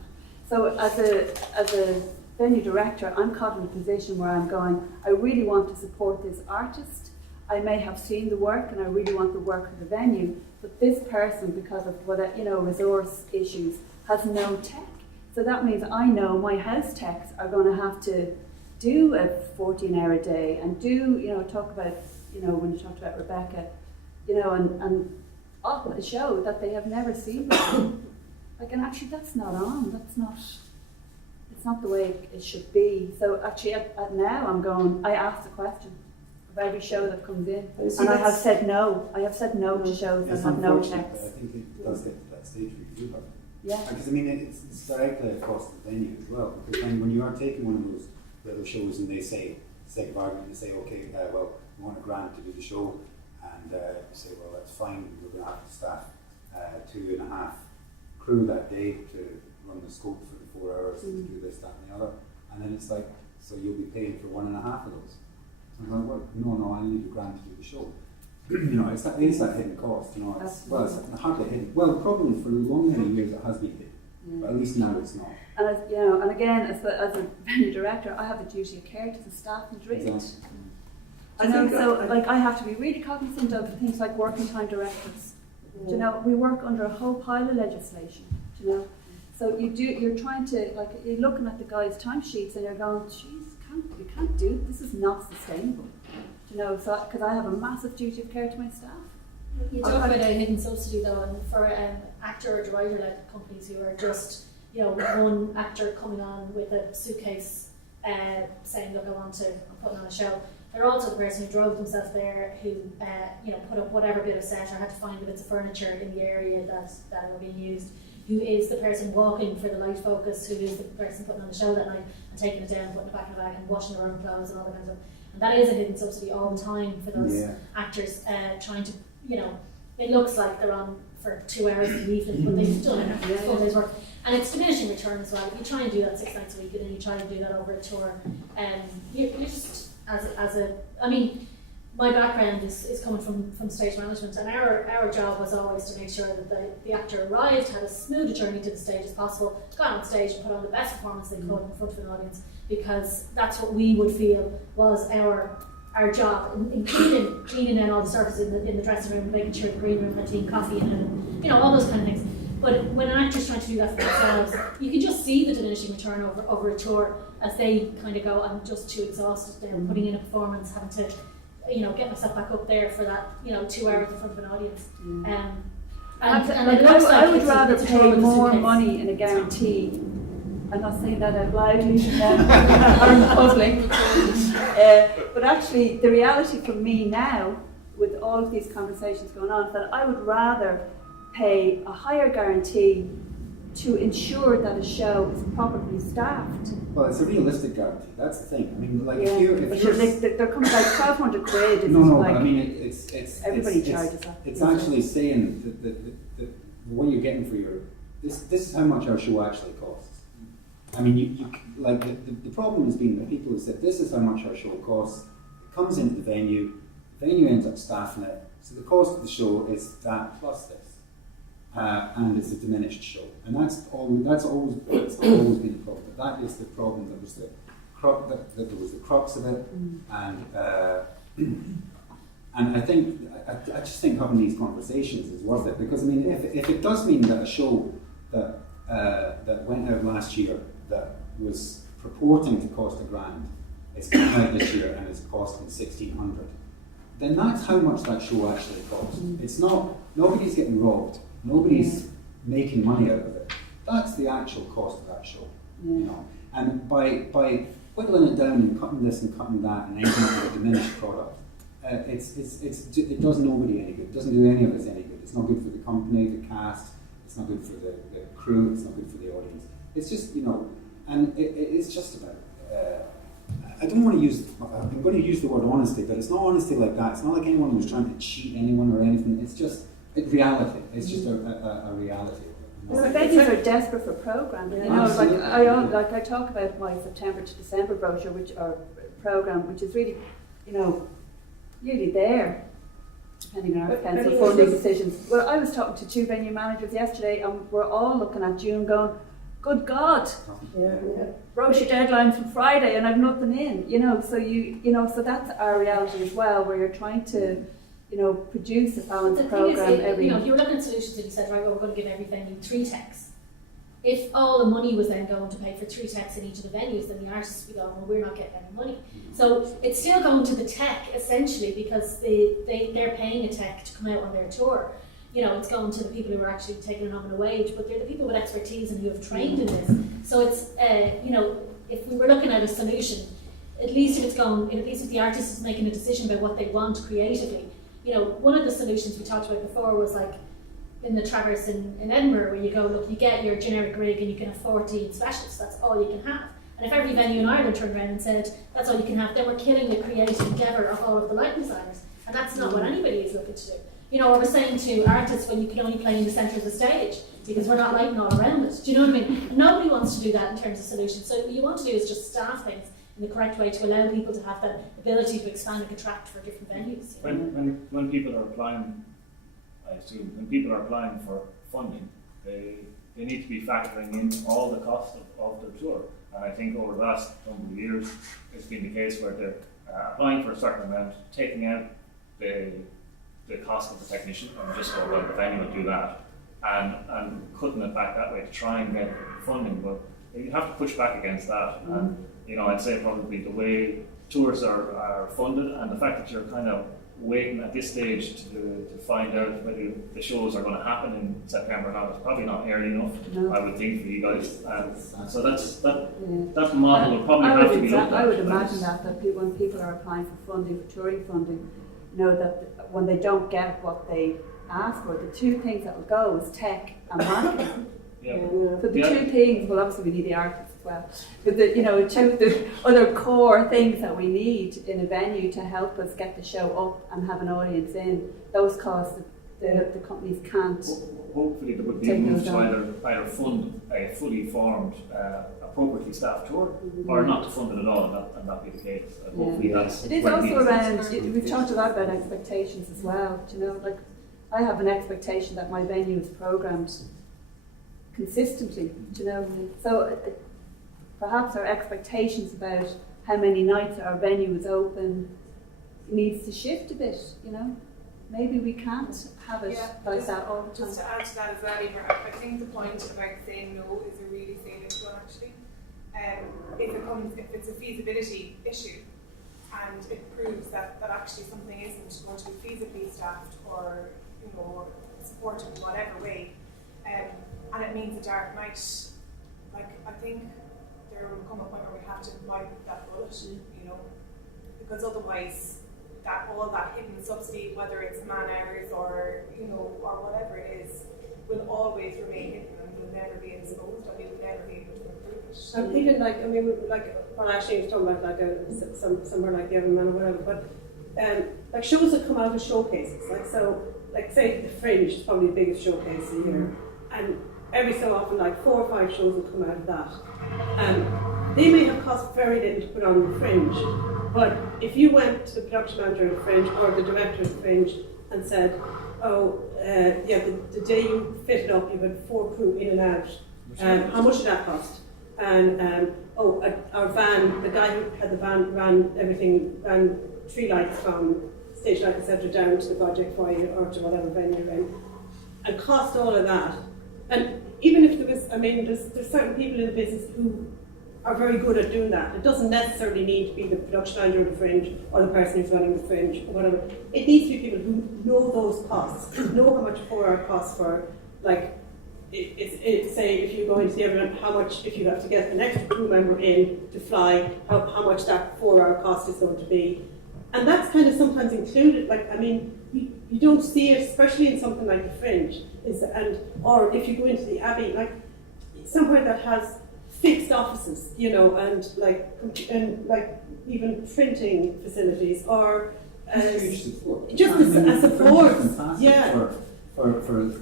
So as a venue director, I'm caught in a position where I'm going, I really want to support this artist. I may have seen the work and I really want the work of the venue, but this person, because of resource issues, has no tech. So that means I know my house techs are going to have to do a 14-hour day and talk about, when you talked about Rebecca, and offer a show that they have never seen before. And actually that's not on, it's not the way it should be. So actually at now I'm going, I ask the question of every show that comes in, and I have said no. I have said no to shows that have no checks. I think it does get to that stage where you do have it. Yeah. Because I mean, it's directly across the venue as well. Because then when you are taking one of those little shows and they say, sake of argument, they say, okay, well, we want a grant to do the show, and you say, well, that's fine. We're going to have to staff 2.5 crew that day to run the scope for the 4 hours and to do this, that, and the other. And then it's like, so you'll be paying for 1.5 of those. So I'm like, well, no, I need a grant to do the show. It's that hidden cost. It's hardly hidden. Well, probably for long many years it has been hidden, but at least now it's not. And and again, as a venue director, I have a duty of care to the staff and drink. Exactly. I have to be really cognizant of things like working time directives. We work under a whole pile of legislation. So you're trying to, you're looking at the guys' timesheets and you're going, geez, you can't do it. This is not sustainable. So because I have a massive duty of care to my staff. You talk about a hidden subsidy though, and for actor or director-led companies who are just, one actor coming on with a suitcase saying, look, I'm putting on a show. They're also the person who drove themselves there, who put up whatever bit of set or had to find the bits of furniture in the area that were being used. who is the person walking for the light focus, who is the person putting on the show that night and taking it down, putting it back in the bag and washing their own clothes and all that kind of stuff. And that is a hidden subsidy all the time for those actors trying to, it looks like they're on for 2 hours in the evening, but they've done a full day's work. And it's diminishing return as well. If you try and do that 6 nights a week and then you try and do that over a tour, you just, my background is coming from stage management, and our job was always to make sure that the actor arrived, had as smooth a journey to the stage as possible, got on stage and put on the best performance they could in front of an audience, because that's what we would feel was our job, in cleaning in all the surfaces in the dressing room, making sure the green room had tea and coffee in it, and all those kind of things. But when an actor's trying to do that for themselves, you can just see the diminishing return over a tour as they kind of go, I'm just too exhausted now, putting in a performance, having to get myself back up there for that 2 hours in front of an audience. I would rather pay more money in a guarantee. I'm not saying that out loud or in public. But actually, the reality for me now, with all of these conversations going on, is that I would rather pay a higher guarantee to ensure that a show is properly staffed. Well, it's a realistic guarantee. That's the thing. I mean, like they're coming like 1,200 quid. No, like, but I mean, it's everybody charges that. It's actually saying that what you're getting for your this is how much our show actually costs. I mean, you like the problem has been that people have said this is how much our show costs. It comes into the venue ends up staffing it. So the cost of the show is that plus this. And it's a diminished show, and that's always been the problem. That is the problem. That was the crux of it, and I think I just think having these conversations is worth it, because I mean, if it does mean that a show that went out last year that was purporting to cost £1,000 is coming out this year and is costing 1,600, then that's how much that show actually costs. It's not, nobody's getting robbed. Nobody's making money out of it. That's the actual cost of that show, And by whittling it down and cutting this and cutting that and ending up with a diminished product, it does nobody any good. It doesn't do any of us any good. It's not good for the company, the cast. It's not good for the crew. It's not good for the audience. It's just and it's just about. I don't want to use. I'm going to use the word honesty, but it's not honesty like that. It's not like anyone was trying to cheat anyone or anything. It's just. Reality. It's just a reality. The venues are desperate for programming. I talk about my September to December brochure, program, which is really, really there, depending on our council funding decisions. Well, I was talking to 2 venue managers yesterday, and we're all looking at June, going, "Good God, brochure deadline from Friday, and I've nothing in." So that's our reality as well, where you're trying to. Produce a balanced program every. If you were looking at solutions and you said, right, well, we're going to give every venue 3 techs. If all the money was then going to pay for 3 techs in each of the venues, then the artists would be going, well, we're not getting any money. So it's still going to the tech essentially, because they're paying a tech to come out on their tour. It's going to the people who are actually taking a nominal wage, but they're the people with expertise and who have trained in this. So it's if we were looking at a solution, at least if the artist is making a decision about what they want creatively. One of the solutions we talked about before was like in the Traverse in Edinburgh, where you go, look, you get your generic rig and you can have 14 specialists, that's all you can have. And if every venue in Ireland turned around and said, that's all you can have, then we're killing the creative endeavour of all of the lighting designers. And that's not what anybody is looking to do. Or we're saying to artists, well, you can only play in the centre of the stage because we're not lighting all around it. Do you know what I mean? And nobody wants to do that in terms of solutions. So what you want to do is just staff things in the correct way to allow people to have that ability to expand and contract for different venues. When people are applying, I assume, when people are applying for funding, they need to be factoring in all the costs of the tour. And I think over the last number of years, it's been the case where they're applying for a certain amount, taking out the cost of the technician, and just go, well, the venue will do that, and cutting it back that way to try and get funding. But you have to push back against that. And I'd say probably the way tours are funded, and the fact that you're kind of waiting at this stage to find out whether the shows are going to happen in September or not, it's probably not early enough, I would think, for you guys. And so that model will probably have to be looked at. I would imagine that when people are applying for funding, for touring funding, that when they don't get what they ask for, the 2 things that will go is tech and marketing. Yeah. So the Yeah. two things, well, obviously we need the artists as well, but the other core things that we need in a venue to help us get the show up and have an audience in, those costs the companies can't. Hopefully there would be a take move those to on. either fund a fully formed, appropriately staffed tour, or not to fund it at all, and that be the case. Hopefully that's. It is when also the- around, we've talked a lot about expectations as well, do you know, like I have an expectation that my venue is programmed consistently, do you know, so perhaps our expectations about how many nights our venue is open needs to shift a bit, you know. Maybe we can't have it like that all the time. Just to add to that as well, Emer, I think the point about saying no is a really salient one actually. If it's a feasibility issue and it proves that actually something isn't going to be feasibly staffed or or supported in whatever way, and it means a dark night, like I think there will come a point where we have to bite that bullet, because otherwise all that hidden subsidy, whether it's man hours or or whatever it is, will always remain hidden and will never be exposed, and we will never be able to improve it. I'm thinking well, actually, I was talking about somewhere like the Everman or whatever, but like shows that come out of showcases, like say the Fringe is probably the biggest showcase a year, and every so often like 4 or 5 shows will come out of that. They may have cost very little to put on the Fringe, but if you went to the production manager of the Fringe or the director of the Fringe and said, the day you fit it up, you had 4 crew in and out, how much did that cost? And our van, the guy who had the van ran everything, ran tree lights from stage lights, etc., down to the project for you or to whatever venue you're in, and cost all of that. And even if there was, there's certain people in the business who are very good at doing that. It doesn't necessarily need to be the production manager of the Fringe or the person who's running the Fringe or whatever. It needs to be people who know those costs, know how much 4 hour costs for, like, say if you go into the event, how much, if you have to get an extra crew member in to fly, how much that 4 hour cost is going to be. And that's kind of sometimes included, you don't see it, especially in something like the Fringe, or if you go into the Abbey, like somewhere that has fixed offices, and even printing facilities, or huge support. Just a support,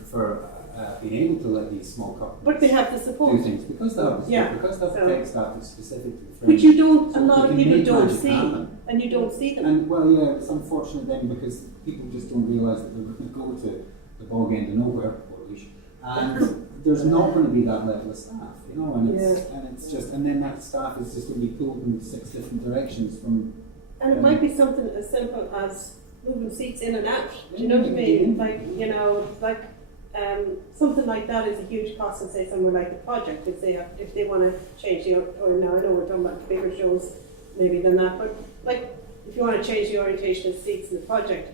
for being able to let these small companies but they have the support. do things because they have the support, because they have tech staff that's specific to the Fringe. Which you don't, a So lot of they can people make don't magic see, happen. and you don't see them. And it's unfortunate then because people just don't realise that they're going to go to the bog end of nowhere, and there's not going to be that level of staff, and then that staff is just going to be pulled in 6 different directions from. And it might be something as simple as moving seats in and out. Do you know what I mean? Something like that is a huge cost, and say somewhere like the project, if they want to change or now I know we're talking about bigger shows maybe than that, but like if you want to change the orientation of seats in the project,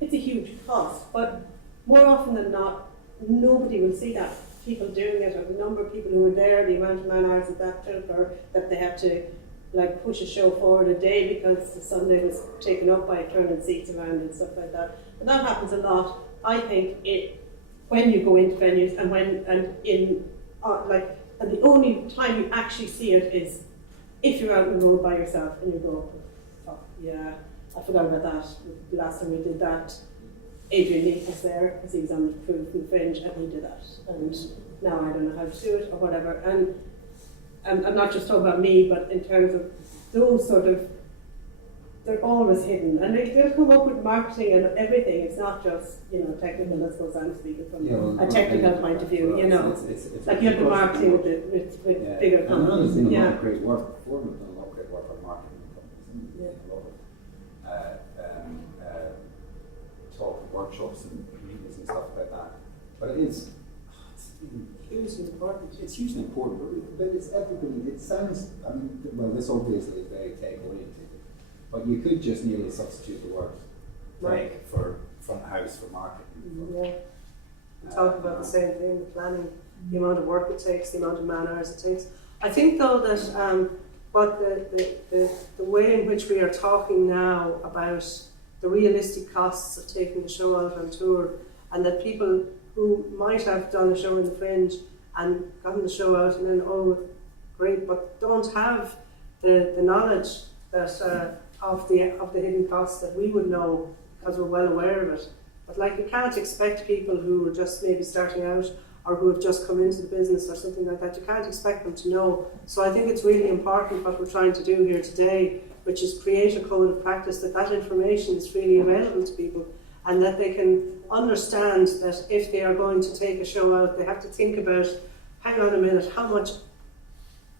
it's a huge cost. But more often than not, nobody will see that. People doing it, or the number of people who are there, the amount of man hours that took, or that they have to push a show forward a day because the Sunday was taken up by turning seats around and stuff like that. And that happens a lot. I think when you go into venues and the only time you actually see it is if you're out on the road by yourself and you go, oh, yeah, I forgot about that. The last time we did that, Adrian Leake was there because he was on the crew from the Fringe and he did that. And now I don't know how to do it or whatever. And I'm not just talking about me, but in terms of those they're always hidden. And they'll come up with marketing and everything. It's not just, technical, that's what I'm speaking from a technical point of view, It's like you have the marketing with bigger companies. And there's been a lot of great work before, we've done a lot of great work on marketing companies, a lot of talk workshops and meetings and stuff like that. But it's hugely important. It's hugely important, but it's everybody. It sounds, this obviously is very tech oriented, but you could just nearly substitute the word tech for front of house for marketing. Yeah. We talk about the same thing, the planning, the amount of work it takes, the amount of man hours it takes. I think though that but the way in which we are talking now about the realistic costs of taking a show out on tour, and that people who might have done a show in the Fringe and gotten the show out, and then, oh, great, but don't have the knowledge that of the hidden costs that we would know because we're well aware of it. But like, you can't expect people who are just maybe starting out or who have just come into the business or something like that, you can't expect them to know. So I think it's really important what we're trying to do here today, which is create a code of practice that information is freely available to people, and that they can understand that if they are going to take a show out, they have to think about, hang on a minute, how much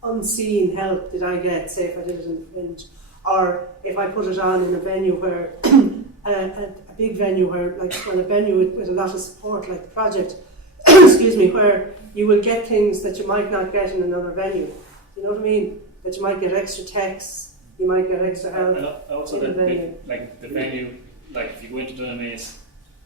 unseen help did I get, say if I did it in Fringe, or if I put it on in a venue where, a big venue where, like, well, a venue with a lot of support, like the project, excuse me, where you will get things that you might not get in another venue. You know what I mean? That you might get extra texts, you might get extra help. And also in the venue. like the venue, like if you go into Dunamace,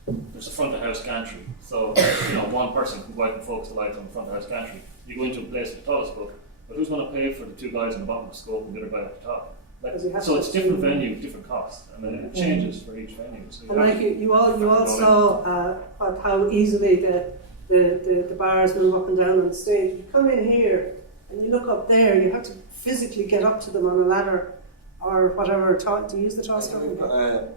there's a front of house gantry. So, you know, one person can go out and focus the lights on the front of house gantry. You go into a place with a telescope, but who's going to pay for the two guys on the bottom of the scope and the other guy at the top? Like, so it's different venue, different costs, and then it changes for each venue. So and like you all saw how easily the bars move up and down on the stage. If you come in here and you look up there, you have to physically get up to them on a ladder or whatever. To use the telescope. We've got a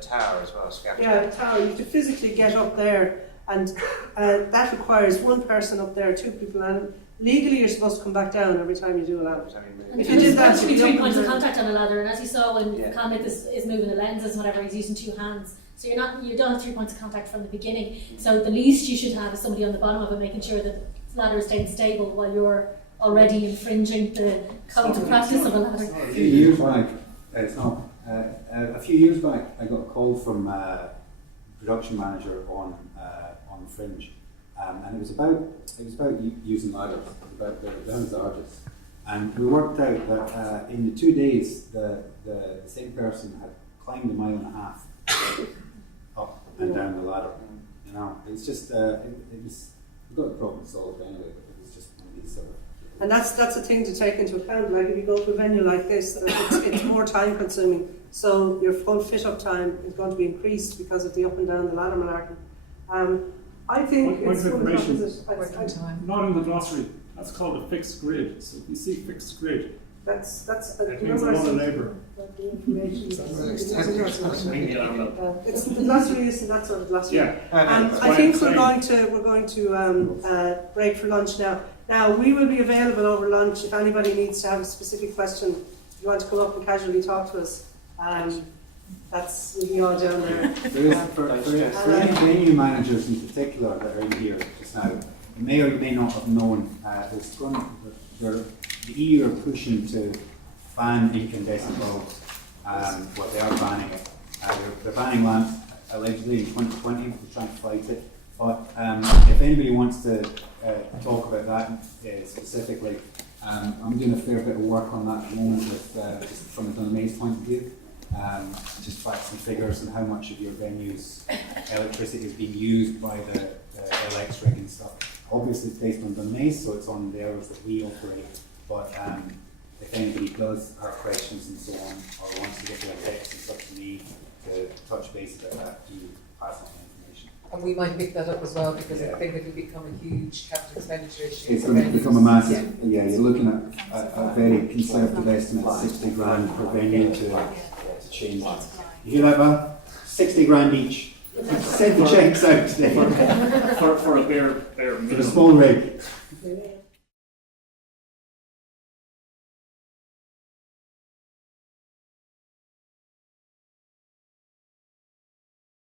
tower as well, scatter. Yeah, a tower. You have to physically get up there, and that requires one person up there, two people, and legally you're supposed to come back down every time you do a ladder. If you did that, there you'd be 3 be points of contact on a ladder, and as you saw when Yeah. Conleth is moving the lenses, whatever, he's using 2 hands. So you don't have 3 points of contact from the beginning. So the least you should have is somebody on the bottom of it making sure that the ladder is staying stable while you're already infringing the code of practice of a ladder. A few years back, a few years back, I got a call from a production manager on Fringe, and it was about using ladders, about the hazardous. And we worked out that in the 2 days, the same person had climbed 1.5 miles up and down the ladder. You know, it's just we got the problem solved anyway, but it was just one of these sort of. And that's a thing to take into account. Like if you go to a venue like this, it's more time consuming. So your full fit up time is going to be increased because of the up and down the ladder malarkey. I think Point it's of information, Working time. not in the glossary. That's called a fixed grid. So if you see fixed grid, that's it means a lot of labour. the information. It's the glossary is that sort of glossary. Yeah. I think we're going to break for lunch now. Now we will be available over lunch if anybody needs to have a specific question. If you want to come up and casually talk to us, that's we'll be all down there. For any venue managers in particular that are in here just now, you may or you may not have known the EU are pushing to ban incandescent bulbs. They are banning it. They're banning lamps allegedly in 2020. We're trying to fight it. But if anybody wants to talk about that specifically, I'm doing a fair bit of work on that at the moment with, just from a Dunamace point of view. Just facts and figures and how much of your venue's electricity is being used by the electric and stuff. Obviously it's based on Dunamace, so it's on the hours that we operate. But if anybody does have questions and so on, or wants to get their text and stuff to me to touch base about that, do pass on the information. And we might pick that up as well because I think it will become a huge capital expenditure issue. It's going to become a massive, you're looking at a very conservative estimate of 60 grand per venue to change. You hear that, Val? 60 grand each. Send the checks out today. for a bare For a small rig.